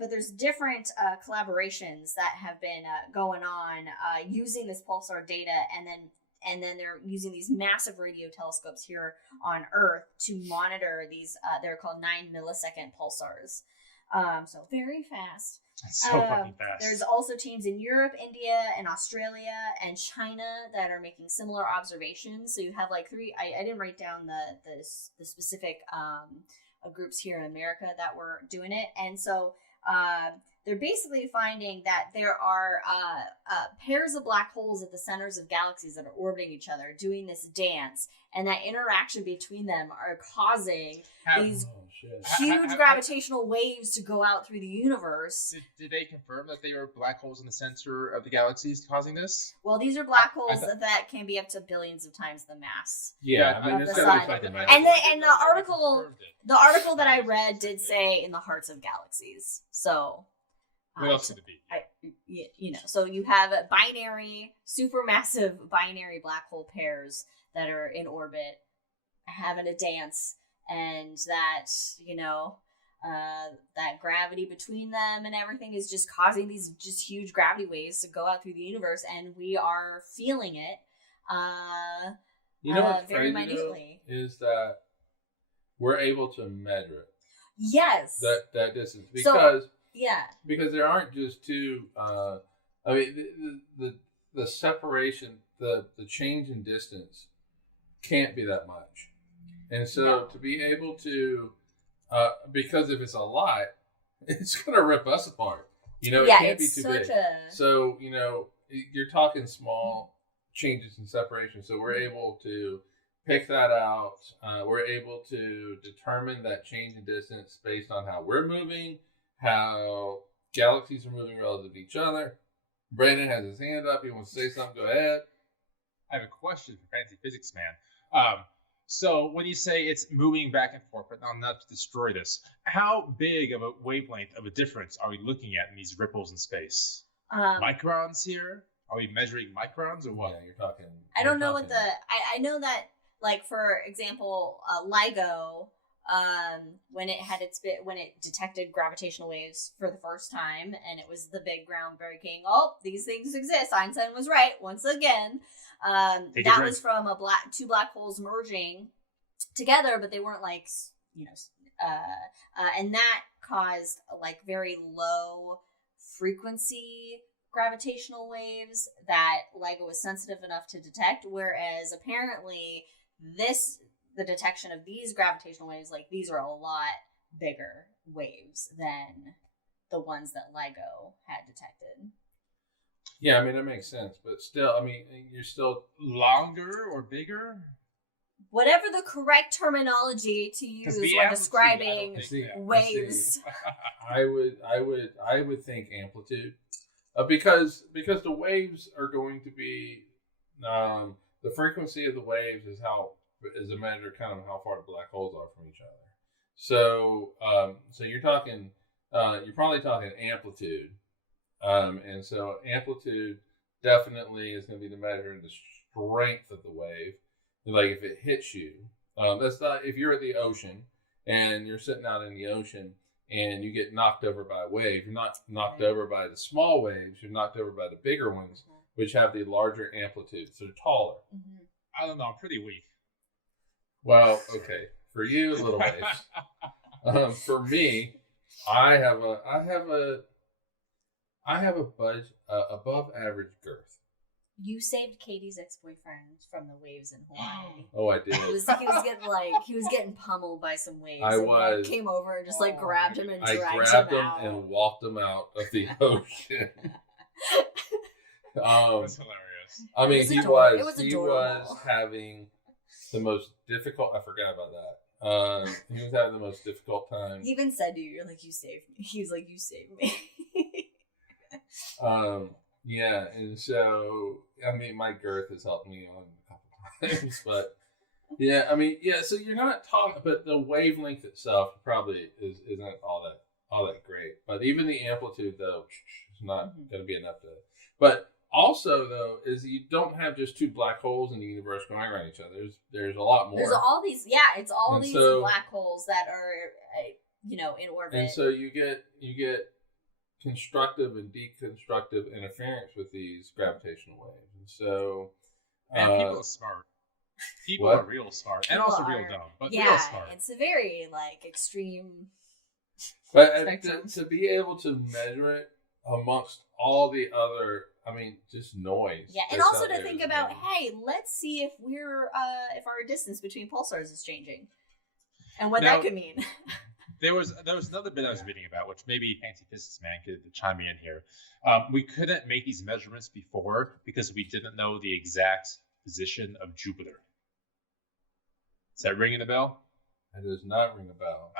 but there's different collaborations that have been going on using this pulsar data, and then they're using these massive radio telescopes here on Earth to monitor these. They're called 9-millisecond pulsars, so very fast. It's so fucking fast. There's also teams in Europe, India, and Australia, and China that are making similar observations. So you have like three. I didn't write down the specific groups here in America that were doing it, and so they're basically finding that there are pairs of black holes at the centers of galaxies that are orbiting each other, doing this dance, and that interaction between them are causing these Oh shit! huge gravitational waves to go out through the universe. Did they confirm that they are black holes in the center of the galaxies causing this? Well, these are black I holes that can be up to billions of times the mass. Yeah, I mean of it's the gotta be sun. fucking And magic. the article that I read did say in the hearts of galaxies. So, What else could it be? you know, so you have binary, supermassive binary black hole pairs that are in orbit, having a dance, and that, you know, that gravity between them and everything is just causing these just huge gravity waves to go out through the universe, and we are feeling it. You know what's very crazy though, minutely. is that we're able to measure it. Yes. That distance because yeah. Because there aren't just two. I mean, the separation, the change in distance, can't be that much, and so to be able to, because if it's a lot, it's going to rip us apart. You know, it can't be too big. So you know, you're talking small changes in separation. So we're able to pick that out. We're able to determine that change in distance based on how we're moving, how galaxies are moving relative to each other. Brandon has his hand up. He wants to say something. Go ahead. I have a question for Fancy Physics Man. So when you say it's moving back and forth, but not to destroy this, how big of a wavelength of a difference are we looking at in these ripples in space? Microns here? Are we measuring microns or what? Yeah, you're talking. I don't know what I know that, like, for example, LIGO, when it detected gravitational waves for the first time, and it was the big groundbreaking. Oh, these things exist. Einstein was right once again. That was from two black holes merging together, but they weren't like, you know, and that caused like very low frequency gravitational waves that LIGO was sensitive enough to detect. Whereas apparently the detection of these gravitational waves, like these are a lot bigger waves than the ones that LIGO had detected. Yeah, I mean, that makes sense. But still, I mean, you're still longer or bigger? Whatever the correct terminology to use when describing waves. I would think amplitude. Because the waves are going to be, the frequency of the waves is a measure kind of how far the black holes are from each other. So you're probably talking amplitude. And so amplitude definitely is going to be the measure of the strength of the wave. Like if it hits you, that's not, if you're at the ocean and you're sitting out in the ocean and you get knocked over by a wave, you're not knocked over by the small waves, you're knocked over by the bigger ones, which have the larger amplitude. So they're taller. I don't know, I'm pretty weak. Well, okay. For you, little waves. For me, I have a above average girth. You saved Katie's ex-boyfriend from the waves in Hawaii. Oh, I did. He was getting pummeled by some waves. I came over and just grabbed him and dragged him out. I grabbed him and walked him out of the ocean. That's hilarious. I mean, he was having the most difficult. I forgot about that. He was having the most difficult time. He even said to you, "You're like, you saved me." He was like, "You saved me." Yeah, and so I mean, my girth has helped me on a couple times, but yeah, I mean, yeah. So you're not talking, but the wavelength itself probably isn't all that great. But even the amplitude, though, is not going to be enough to. But also, though, is you don't have just two black holes in the universe going around each other. There's a lot more. There's all these, it's all these black holes that are, in orbit. And so you get constructive and deconstructive interference with these gravitational waves. And so people are smart. People are real smart. And also real dumb. But real smart. It's a very extreme But to be able to measure it amongst all the other, I mean, just noise. Yeah, and also to think about, hey, let's see if if our distance between pulsars is changing. And what that could mean. There was another bit I was reading about, which maybe Fancy Physics Man could chime me in here. We couldn't make these measurements before because we didn't know the exact position of Jupiter. Is that ringing a bell? It does not ring a bell.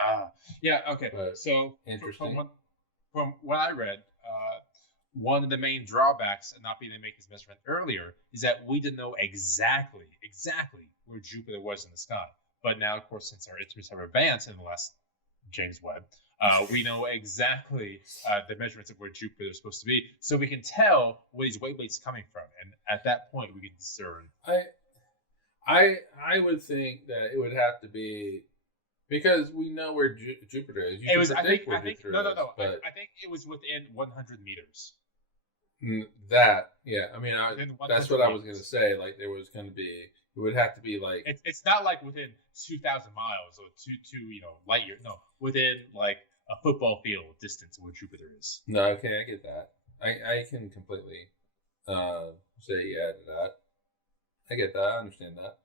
Yeah, okay. But so interesting. From what I read, one of the main drawbacks of not being able to make this measurement earlier is that we didn't know exactly where Jupiter was in the sky. But now, of course, since our instruments have advanced in the last James Webb, we know exactly the measurements of where Jupiter is supposed to be, so we can tell where these wavelengths are coming from, and at that point we can discern. I would think that it would have to be because we know where Jupiter is. I think it was within 100 meters. That, yeah. I mean, that's what I was going to say. Like there was going to be, It would have to be like It's not like within 2,000 miles or two light years. No, within like a football field distance of where Jupiter is. no. Okay, I get that. I can completely say yeah to that. I get that. I understand that.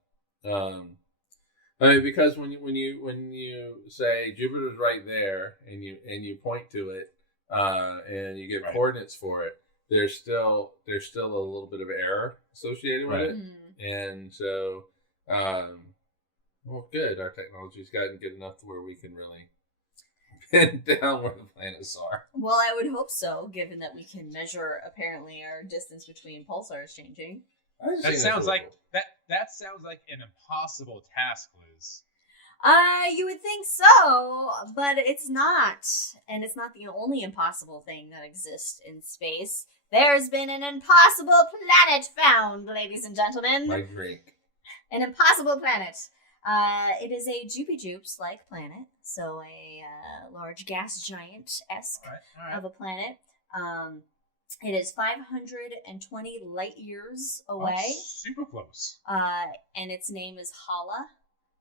I mean, because when you say Jupiter's right there and you point to it and you get coordinates for it, there's still a little bit of error associated with it, and so well, good. Our technology's gotten good enough to where we can really pin down where the planets are. Well, I would hope so, given that we can measure apparently our distance between pulsars changing. That sounds like an impossible task, Liz. You would think so, but it's not. And it's not the only impossible thing that exists in space. There's been an impossible planet found, ladies and gentlemen. My drink. An impossible planet. It is a Jupy-Jupes-like planet, so a large gas giant-esque of a planet. It is 520 light years away. Oh, super close. And its name is Hala.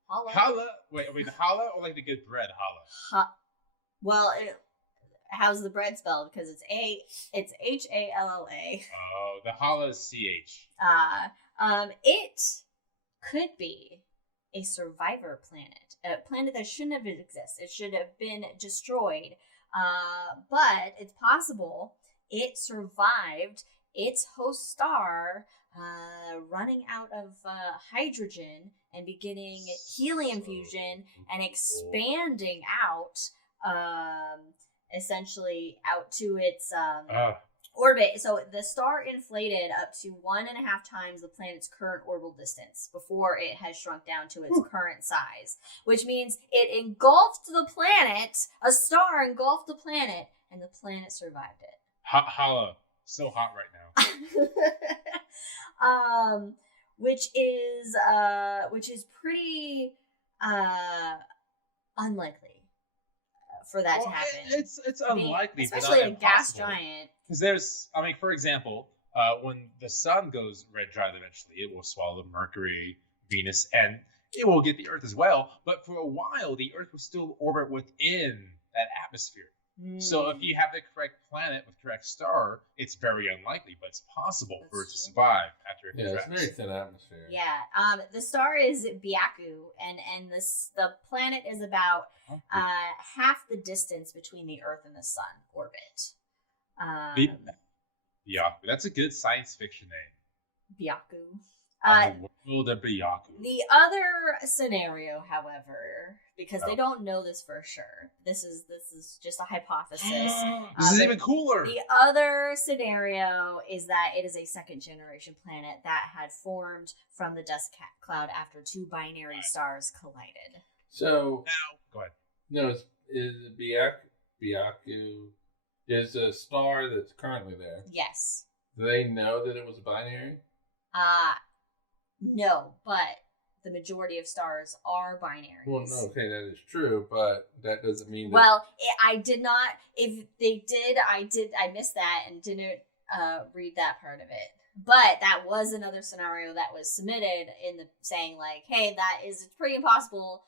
Hala? Wait, the Hala or like the good bread Hala? Well, how's the bread spelled? Because it's Halla. Oh, the Hala is CH. It could be a survivor planet. A planet that shouldn't have existed. It should have been destroyed. But it's possible it survived its host star running out of hydrogen and beginning helium fusion and expanding out, essentially out to its orbit. So the star inflated up to 1.5 times the planet's current orbital distance before it has shrunk down to its current size, which means it engulfed the planet. A star engulfed the planet, and the planet survived it. Hala, so hot right now. Which is pretty unlikely for that to happen. It's unlikely, especially but not a gas impossible. giant. Because for example, when the sun goes red giant eventually, it will swallow Mercury, Venus, and it will get the Earth as well. But for a while, the Earth will still orbit within that atmosphere. So if you have the correct planet with correct star, it's very unlikely, but it's possible for it to survive after it it's crashes. very thin atmosphere. Yeah. The star is Byaku, and the planet is about half the distance between the Earth and the Sun orbit. Byaku. That's a good science fiction name. Byaku. The world of Byaku. The other scenario, however, because they don't know this for sure, this is just a hypothesis. This is even cooler. The other scenario is that it is a second generation planet that had formed from the dust cloud after two binary stars collided. So now, go ahead. No, is Byaku is a star that's currently there? Yes. Do they know that it was a binary? No, but the majority of stars are binaries. Well, no, okay, that is true, but that doesn't mean that... Well, I did not... If they did, I missed that and didn't read that part of it. But that was another scenario that was submitted in the saying like, hey, it's pretty impossible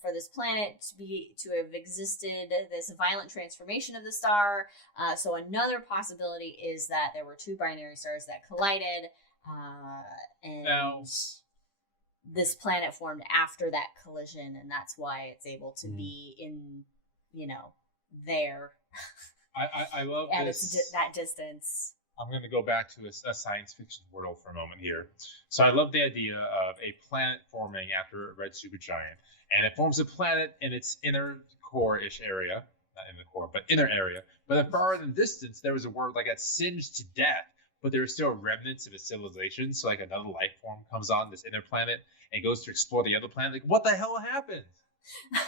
for this planet to have existed, this violent transformation of the star. So another possibility is that there were two binary stars that collided, and this planet formed after that collision, and that's why it's able to be in, there. I love at this. that distance. I'm going to go back to a science fiction world for a moment here. So I love the idea of a planet forming after a red supergiant, and it forms a planet in its inner core-ish area, not in the core, but inner area. But at far in the distance, there was a world like got singed to death, but there are still remnants of a civilization. So like another life form comes on this inner planet and goes to explore the other planet. Like, what the hell happened?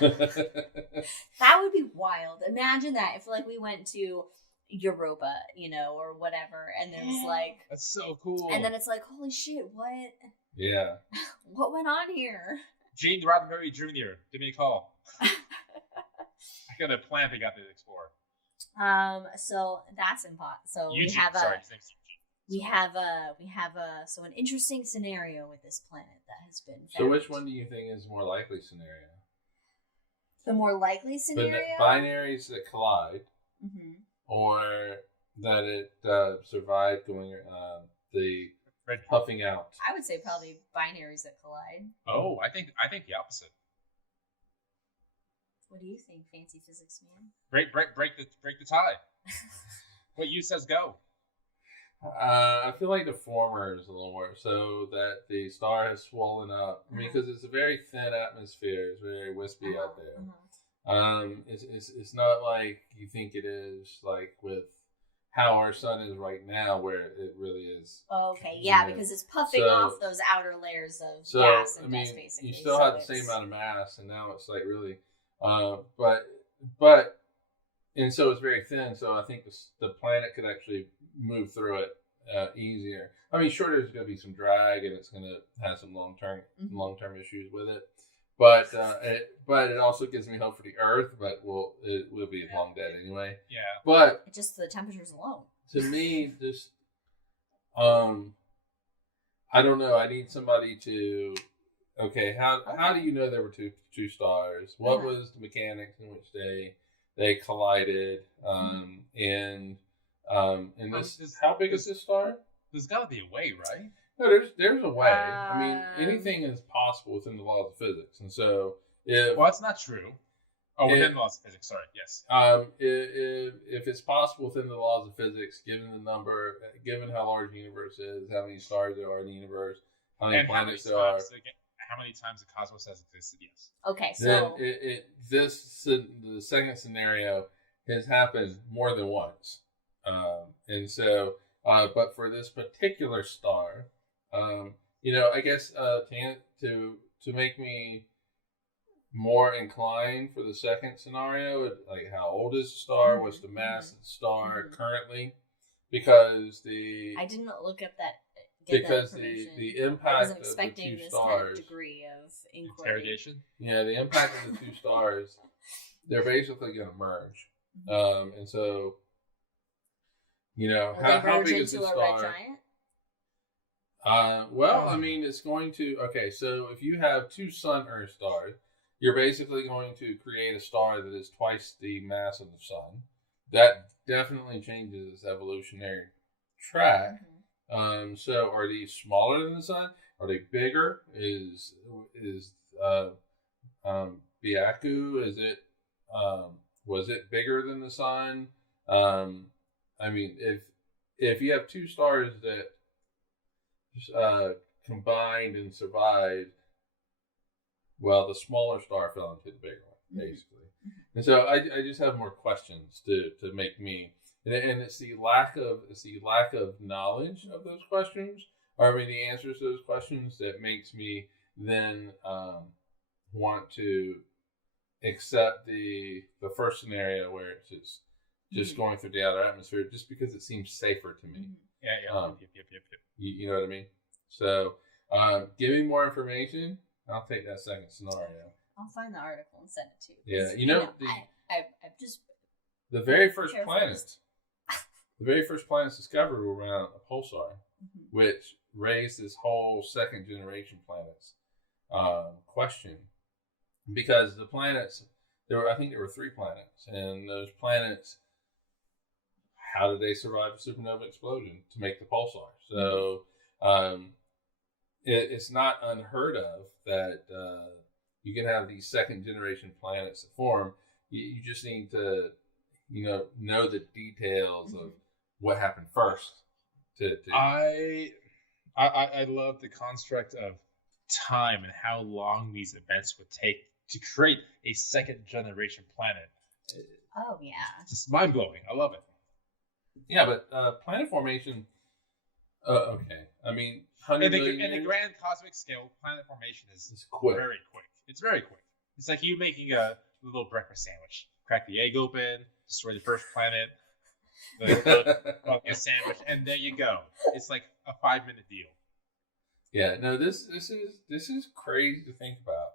That would be wild. Imagine that if we went to Europa, or whatever, and there's that's so cool. And then it's like, holy shit, what? Yeah. What went on here? Gene Roddenberry Jr., give me a call. I got a planet they got to explore. So that's impossible. So Eugene, we have sorry, his name's We have an interesting scenario with this planet that has been found. So which one do you think is more likely scenario? The more likely scenario? Binaries that collide, or that it survived going the puffing out. I would say probably binaries that collide. Oh, I think the opposite. What do you think, fancy physics man? Break the tie. What you says go. I feel like the former is a little worse, so that the star has swollen up. I mean, because it's a very thin atmosphere, it's very wispy out there. It's not like you think it is, like with how our sun is right now, where it really is. Okay, yeah, because it's puffing off those outer layers of gas and dust, basically. You still have the same amount of mass, and now it's like really, but and so it's very thin. So I think the planet could actually move through it easier. I mean, sure, there's going to be some drag, and it's going to have some long term issues with it. But it also gives me hope for the Earth. But it will be long dead anyway. Yeah. But it's just the temperatures alone. To me, just I don't know. I need somebody to. Okay, how do you know there were two stars? What was the mechanics in which they collided? And this, how big is this star? There's got to be a way, right? No, there's a way. I mean, anything is possible within the laws of physics, and so well, that's not true. Oh, within the laws of physics. Sorry, yes. If it's possible within the laws of physics, given given how large the universe is, how many stars there are in the universe, how many planets there are, how many times the cosmos has existed? Yes. Okay, so then the second scenario has happened more than once, and so but for this particular star, I guess to make me more inclined for the second scenario, like how old is the star, what's the mass of the star currently, because I didn't look up that. Because the impact of the two stars, degree of interrogation. Yeah, the impact of the two stars, they're basically going to merge, and so how big is the star? Red giant? Well, I mean, it's going to. Okay, so if you have two Sun-Earth stars, you're basically going to create a star that is twice the mass of the sun. That definitely changes its evolutionary track. So are these smaller than the sun? Are they bigger? Is Biaku? Is it was it bigger than the sun? I mean, if you have two stars that combined and survived, well, the smaller star fell into the bigger one, basically. And so I just have more questions to make me. And it's the lack of knowledge of those questions, or I mean the answers to those questions, that makes me then want to accept the first scenario where it's just going through the outer atmosphere, just because it seems safer to me. Yeah. Yep. You know what I mean? So give me more information. I'll take that second scenario. I'll find the article and send it to you. Yeah, I've just the very first planets. The very first planets discovered were around a pulsar, which raised this whole second generation planets question, because the planets I think there were 3 planets, and those planets, how did they survive a supernova explosion to make the pulsar? So it's not unheard of that you can have these second generation planets that form. You just need to know the details of what happened first. I love the construct of time and how long these events would take to create a second generation planet. Oh yeah, it's just mind blowing. I love it. Yeah, but planet formation. Okay, I mean, in the grand cosmic scale, planet formation is quick. Very quick. It's very quick. It's like you making a little breakfast sandwich. Crack the egg open, destroy the first planet. A sandwich, and there you go. It's like a 5-minute deal. Yeah, no, this is crazy to think about,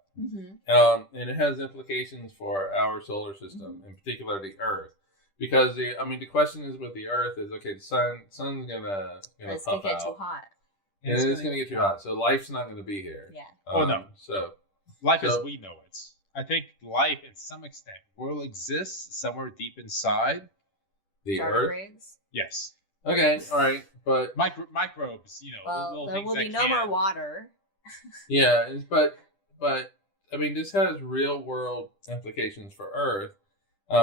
and it has implications for our solar system, in particular the Earth, Because the question is with the Earth is, okay, the sun's gonna It's puff gonna get out, too hot. and it's gonna get too hot. So life's not gonna be here. Yeah. Oh, no. So Life as we know it. I think life, in some extent, will exist somewhere deep inside the Earth. Tardigrades? Yes. Okay, all right, but Microbes, Well, little there things will that be no can- more water. yeah, but I mean, this has real world implications for Earth,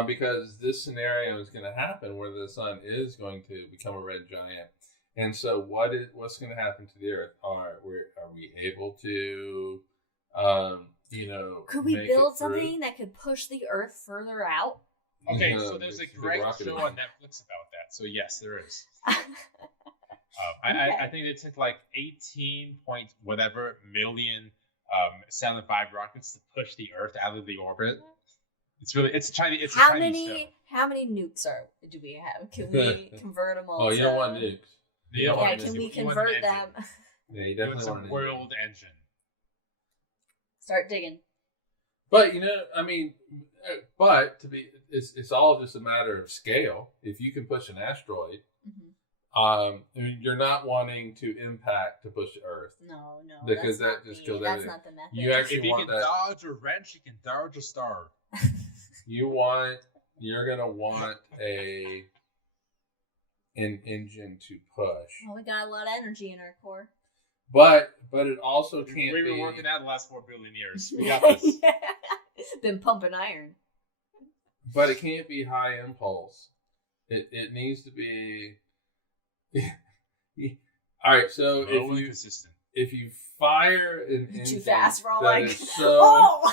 because this scenario is going to happen where the sun is going to become a red giant, and so what's going to happen to the Earth? Are we able to, Could we make build it through? something that could push the Earth further out? Okay, Yeah, so there's a it's big great rocket show man. on Netflix about that. So yes, there is. Okay. I think they took like 18 point whatever million Saturn V rockets to push the Earth out of the orbit. It's a Chinese. How a Chinese many? show. How many nukes do we have? Can we convert them all? Oh, you don't to- want nukes. You don't Yeah, want can to- we you want convert an them? engine. Yeah, you You want definitely some want to. world engine. Start digging. But it's all just a matter of scale. If you can push an asteroid, you're not wanting to impact to push Earth. No, Because that's that not just the- kills That's everything. not the method. You actually If you want can that. dodge a wrench, you can dodge a star. You're gonna want an engine to push, Well, we got a lot of energy in our core. but it also can't We've be. been working out the last 4 billion years. We got this. Been pumping iron. But it can't be high impulse. It needs to be. All right, so Low and consistent. if you fire an Too engine fast. We're all that like, is so oh!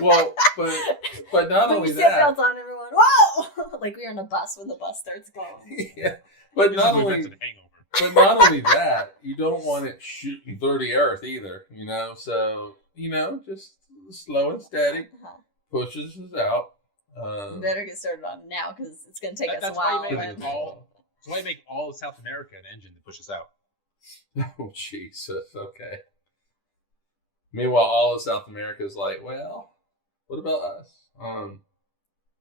well, but not Put only your that, seatbelts on, everyone. Whoa! Like we're on a bus when the bus starts going. yeah, but This is not what we only went to the Hangover. but not only that, you don't want it shooting through the Earth either. So just slow and steady pushes us out. We better get started on it now because it's going to take us a That's while. why you It make and- that's why I make all of South America an engine to push us out. Oh Jesus! Okay. Meanwhile, all of South America is like, well, what about us?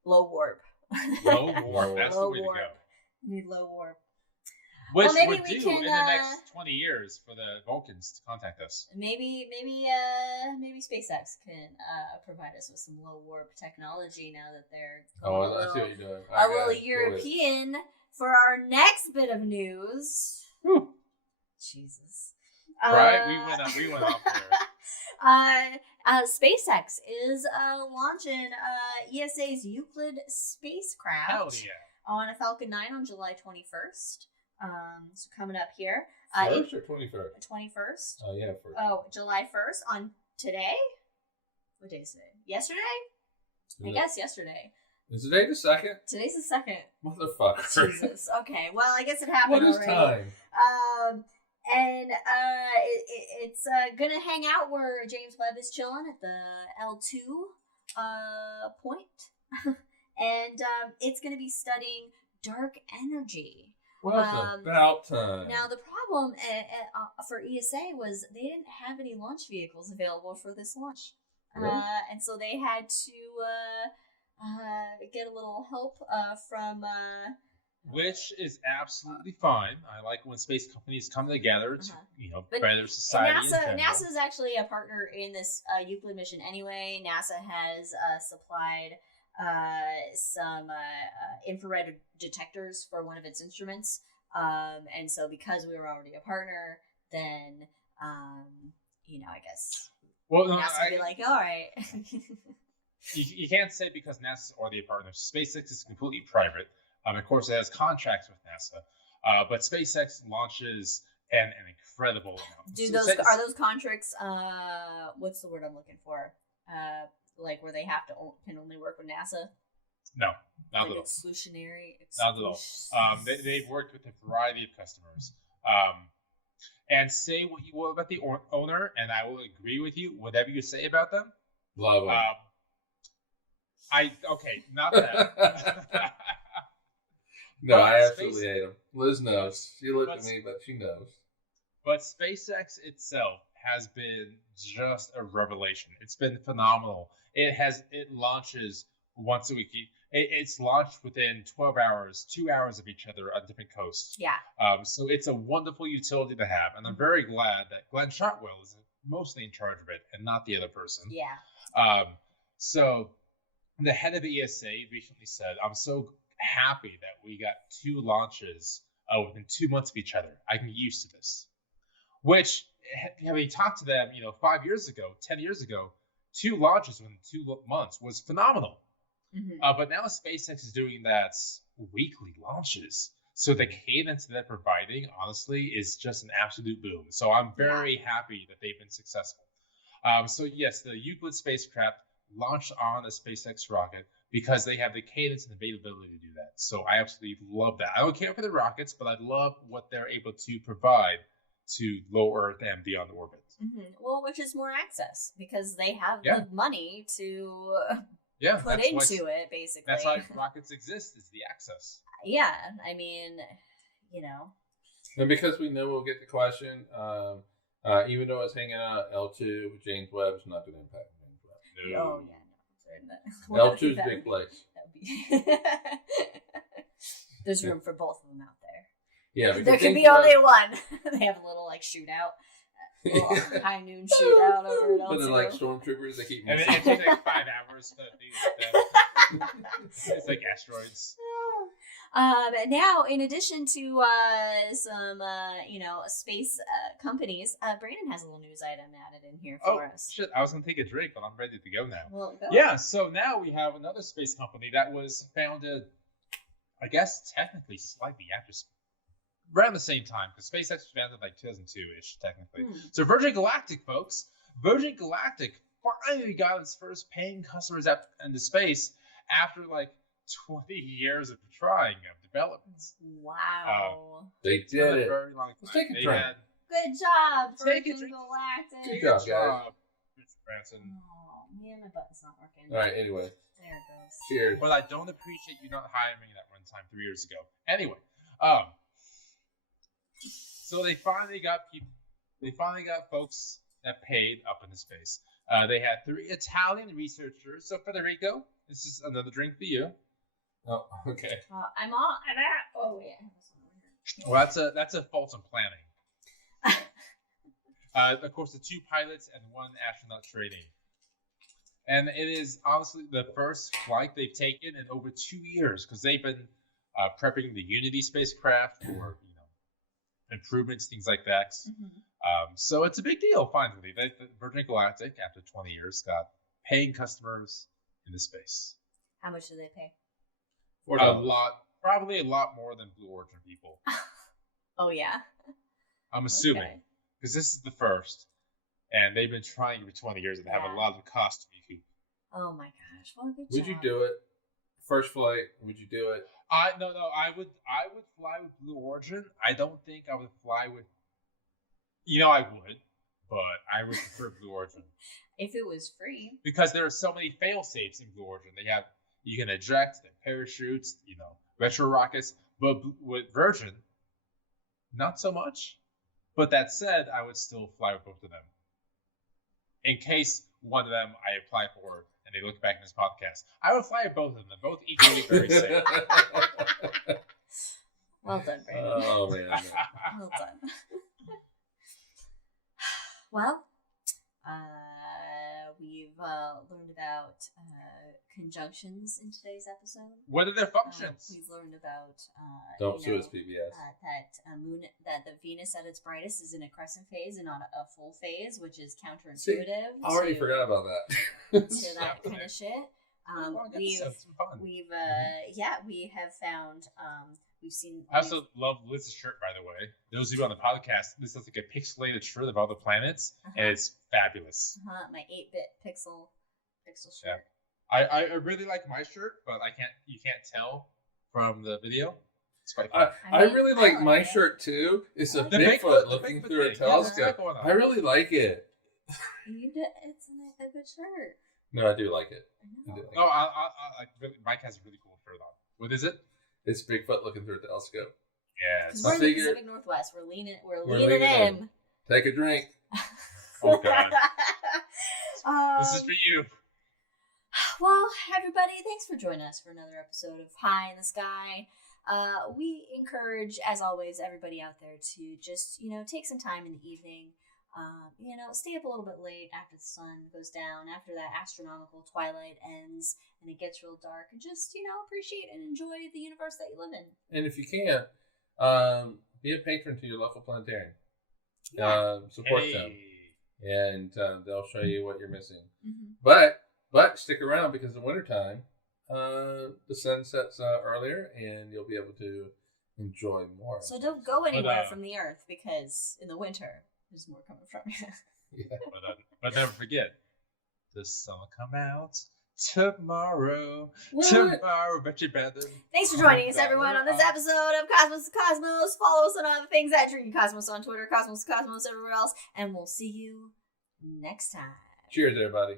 Low warp. Low warp. That's the Low way warp. to go. Need low warp. Which Well, maybe would we do can, in the next 20 years for the Vulcans to contact us. Maybe SpaceX can provide us with some low warp technology now that they're going I see what you're doing. a little European. For our next bit of news, Whew. Jesus, Right? We went off there. SpaceX is launching ESA's Euclid spacecraft Hell yeah. on a Falcon 9 on July 21st. So coming up here, First or 21st? 21st. Oh yeah, first. Oh, July 1st on today. What day is today? Yesterday? I guess yesterday. Is today the 2nd? Today's the 2nd. Motherfucker. Jesus. Okay. Well, I guess it happened What is already. time? And it's gonna hang out where James Webb is chilling at the L2 point, and it's gonna be studying dark energy. Well, it's about time. Now the problem for ESA was they didn't have any launch vehicles available for this launch, Really? and so they had to get a little help from. Which is absolutely fine. I like when space companies come together to, But better society. in general. NASA is actually a partner in this Euclid mission anyway. NASA has supplied some infrared detectors for one of its instruments. And so because we were already a partner, then, I guess Well, no, NASA would be like, all right. you can't say because NASA's already a partner. SpaceX is completely private. Of course, it has contracts with NASA, but SpaceX launches an incredible amount. Are those contracts? What's the word I'm looking for? Like where they have to can only work with NASA? No, not Like at all. Exclusionary. Not at all. They've worked with a variety of customers. And say what you will about the owner, and I will agree with you. Whatever you say about them, Love them. not that. No, But I absolutely hate them. Liz knows. She looked But- at me, but she knows. But SpaceX itself has been just a revelation. It's been phenomenal. It launches once a week. it's launched within 12 hours, 2 hours of each other on different coasts. Yeah. So it's a wonderful utility to have, and I'm very glad that Glenn Shotwell is mostly in charge of it and not the other person. Yeah. So the head of ESA recently said, "I'm so happy that we got 2 launches within 2 months of each other. I can get used to this." Which, having talked to them, 5 years ago, 10 years ago, 2 launches within 2 months was phenomenal. Mm-hmm. But now SpaceX is doing that weekly launches. So the cadence that they're providing, honestly, is just an absolute boom. So I'm very happy that they've been successful. So yes, the Euclid spacecraft launched on a SpaceX rocket because they have the cadence and availability to do that. So I absolutely love that. I don't care for the rockets, but I love what they're able to provide to low Earth and beyond orbit. Mm-hmm. Well, which is more access because they have the money to put into it, basically. That's why rockets exist, is the access. Yeah, I mean, And because we know we'll get the question, even though it's hanging out at L2 with James Webb, it's not going to impact James Webb. No. Oh, yeah. No. L2 is a big place. There's room for both of them out there. Yeah, there can be only one. They have a little shootout, high noon shootout over at L2. But they're stormtroopers. They keep. And it takes 5 hours to do that. It's like asteroids. Now, in addition to some space companies, Brandon has a little news item added in here for us. Shit! I was gonna take a drink, but I'm ready to go now. Well, go. Yeah. So now we have another space company that was founded, I guess, technically slightly after. Around the same time, because SpaceX was founded 2002-ish, technically. So Virgin Galactic, folks. Virgin Galactic finally got its first paying customers up into space after 20 years of trying, of developments. Wow. They did it. A very long time. Let's take a drink. Good job, Take Virgin Galactic. Good job, guys. Mr. Branson. Oh, man, my button's not working. All right, anyway. There it goes. Cheers. But I don't appreciate you not hiring me that one time 3 years ago. Anyway, so they finally got people. They finally got folks that paid up into space. They had 3 Italian researchers. So Federico, this is another drink for you. Oh, okay. I'm on. Oh yeah. Well, that's a fault in planning. Of course, the 2 pilots and 1 astronaut training. And it is honestly the first flight they've taken in over 2 years because they've been prepping the Unity spacecraft for improvements, things like that. Mm-hmm. So it's a big deal. Finally, the Virgin Galactic, after 20 years, got paying customers into space. How much do they pay? A lot, probably a lot more than Blue Origin people. Oh yeah. I'm assuming because this is the first, and they've been trying for 20 years and have a lot of cost to recoup. Oh my gosh! Well, good job. Would you do it? First flight? Would you do it? No. I would fly with Blue Origin. I don't think I would fly with. I would, but I would prefer Blue Origin. If it was free. Because there are so many fail safes in Blue Origin. You can eject, the parachutes, retro rockets. But with Virgin, not so much. But that said, I would still fly with both of them. In case one of them I apply for and they look back in this podcast, I would fly with both of them. They're both equally very safe. Well done, Brandon. Oh, man. Well done. Well, we've learned about conjunctions in today's episode. What are their functions? We've learned about Don't sue us, PBS. that the Venus at its brightest is in a crescent phase and not a full phase, which is counterintuitive. I already forgot about that. To that kind of shit. We have found. We've seen. I also love Liz's shirt, by the way. Those of you on the podcast, this is like a pixelated shirt of all the planets, and it's fabulous. My 8-bit pixel shirt. Yeah. I really like my shirt, but you can't tell from the video. It's quite fun. I really like my shirt too. It's a Bigfoot looking through a telescope. I really like it. It's a good shirt. No, I do like it. Mike has a really cool shirt on. What is it? It's Bigfoot looking through a telescope. Yeah, we're in the Pacific Northwest. We're leaning in. Take a drink. Oh God. This is for you. Well, everybody, thanks for joining us for another episode of High in the Sky. We encourage, as always, everybody out there to just, take some time in the evening. Stay up a little bit late after the sun goes down, after that astronomical twilight ends and it gets real dark, and just, appreciate and enjoy the universe that you live in. And if you can, be a patron to your local planetarium. Yeah. Support them, and they'll show you what you're missing. Mm-hmm. But stick around, because in wintertime, the sun sets earlier, and you'll be able to enjoy more. So don't go anywhere from the Earth, because in the winter, there's more coming from you. Yeah. But never forget, the sun will come out tomorrow. What? Tomorrow, bet you better. Thanks for joining us, everyone, on this episode of Cosmos to Cosmos. Follow us on all the things at Drinking Cosmos on Twitter, Cosmos to Cosmos everywhere else, and we'll see you next time. Cheers, everybody.